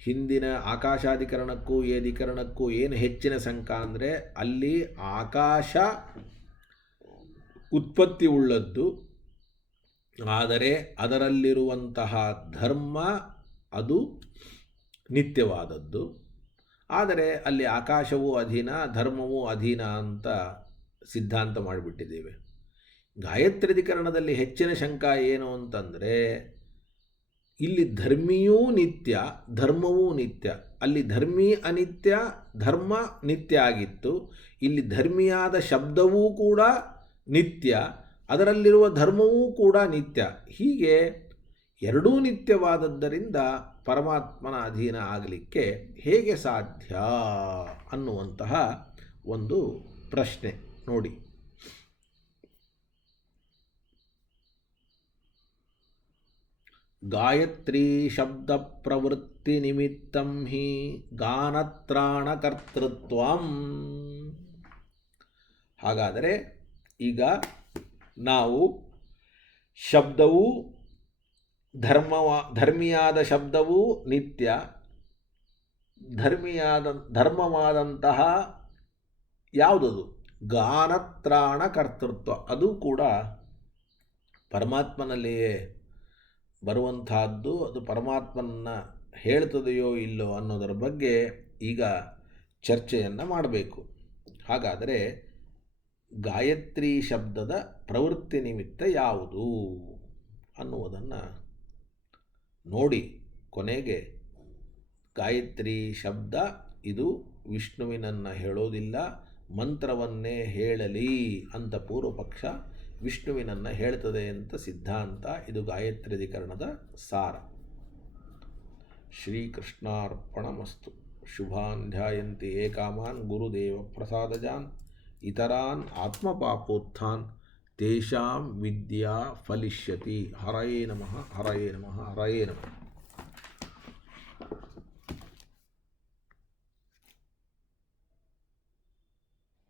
ಹಿಂದಿನ ಆಕಾಶಾಧಿಕರಣಕ್ಕೂ ಏಧಿಕರಣಕ್ಕೂ ಏನು ಹೆಚ್ಚಿನ ಶಂಕ ಅಂದರೆ ಅಲ್ಲಿ ಆಕಾಶ ಉತ್ಪತ್ತಿ ಉಳ್ಳದ್ದು, ಆದರೆ ಅದರಲ್ಲಿರುವಂತಹ ಧರ್ಮ ಅದು ನಿತ್ಯವಾದದ್ದು. ಆದರೆ ಅಲ್ಲಿ ಆಕಾಶವೂ ಅಧೀನ, ಧರ್ಮವೂ ಅಧೀನ ಅಂತ ಸಿದ್ಧಾಂತ ಮಾಡಿಬಿಟ್ಟಿದ್ದೇವೆ. ಗಾಯತ್ರಿಧಿಕರಣದಲ್ಲಿ ಹೆಚ್ಚಿನ ಶಂಕ ಏನು ಅಂತಂದರೆ ಇಲ್ಲಿ ಧರ್ಮಿಯೂ ನಿತ್ಯ, ಧರ್ಮವೂ ನಿತ್ಯ. ಅಲ್ಲಿ ಧರ್ಮಿ ಅನಿತ್ಯ, ಧರ್ಮ ನಿತ್ಯ ಆಗಿತ್ತು. ಇಲ್ಲಿ ಧರ್ಮಿಯಾದ ಶಬ್ದವೂ ಕೂಡ ನಿತ್ಯ, ಅದರಲ್ಲಿರುವ ಧರ್ಮವೂ ಕೂಡ ನಿತ್ಯ. ಹೀಗೆ ಎರಡೂ ನಿತ್ಯವಾದದ್ದರಿಂದ ಪರಮಾತ್ಮನ ಅಧೀನ ಆಗಲಿಕ್ಕೆ ಹೇಗೆ ಸಾಧ್ಯ ಅನ್ನುವಂತಹ ಒಂದು ಪ್ರಶ್ನೆ ನೋಡಿ. ಗಾಯತ್ರಿ ಶಬ್ದ ಪ್ರವೃತ್ತಿ ನಿಮಿತ್ತಂ ಹಿ ಗಾನತ್ರಾಣಕರ್ತೃತ್ವಂ. ಹಾಗಾದರೆ ಈಗ ನಾವು ಶಬ್ದವೂ ಧರ್ಮಿಯಾದ ಶಬ್ದವೂ ನಿತ್ಯ, ಧರ್ಮವಾದಂತಹ ಯಾವುದದು ಗಾನತ್ರಾಣ ಕರ್ತೃತ್ವ, ಅದು ಕೂಡ ಪರಮಾತ್ಮನಲ್ಲಿಯೇ ಬರುವಂತಹದ್ದು. ಅದು ಪರಮಾತ್ಮನ ಹೇಳ್ತದೆಯೋ ಇಲ್ಲೋ ಅನ್ನೋದರ ಬಗ್ಗೆ ಈಗ ಚರ್ಚೆಯನ್ನು ಮಾಡಬೇಕು. ಹಾಗಾದರೆ ಗಾಯತ್ರಿ ಶಬ್ದದ ಪ್ರವೃತ್ತಿ ನಿಮಿತ್ತ ಯಾವುದು ಅನ್ನುವುದನ್ನು ನೋಡಿ. ಕೊನೆಗೆ ಗಾಯತ್ರಿ ಶಬ್ದ ಇದು ವಿಷ್ಣುವಿನನ್ನು ಹೇಳೋದಿಲ್ಲ, ಮಂತ್ರವನ್ನೇ ಹೇಳಲಿ ಅಂತ ಪೂರ್ವಪಕ್ಷ ವಿಷ್ಣುವಿನನ್ನು ಹೇಳ್ತದೆ ಅಂತ ಸಿದ್ಧಾಂತ. ಇದು ಗಾಯತ್ರಿಧಿಕರಣದ ಸಾರ. ಶ್ರೀಕೃಷ್ಣಾರ್ಪಣಮಸ್ತು. ಶುಭಾನ್ ಧ್ಯಾಯಂತಿ ಏಕಾಮಾನ್ ಗುರುದೇವ ಪ್ರಸಾದಜಾನ್ ಇತರಾನ್ ಆತ್ಮಪಾಪೋತ್ಥಾನ್ ತೇಷಾಂ ವಿದ್ಯಾ ಫಲಿಷ್ಯತಿ. ಹರಯೇ ನಮಃ, ಹರಯೇ ನಮಃ, ಹರಯೇ ನಮಃ.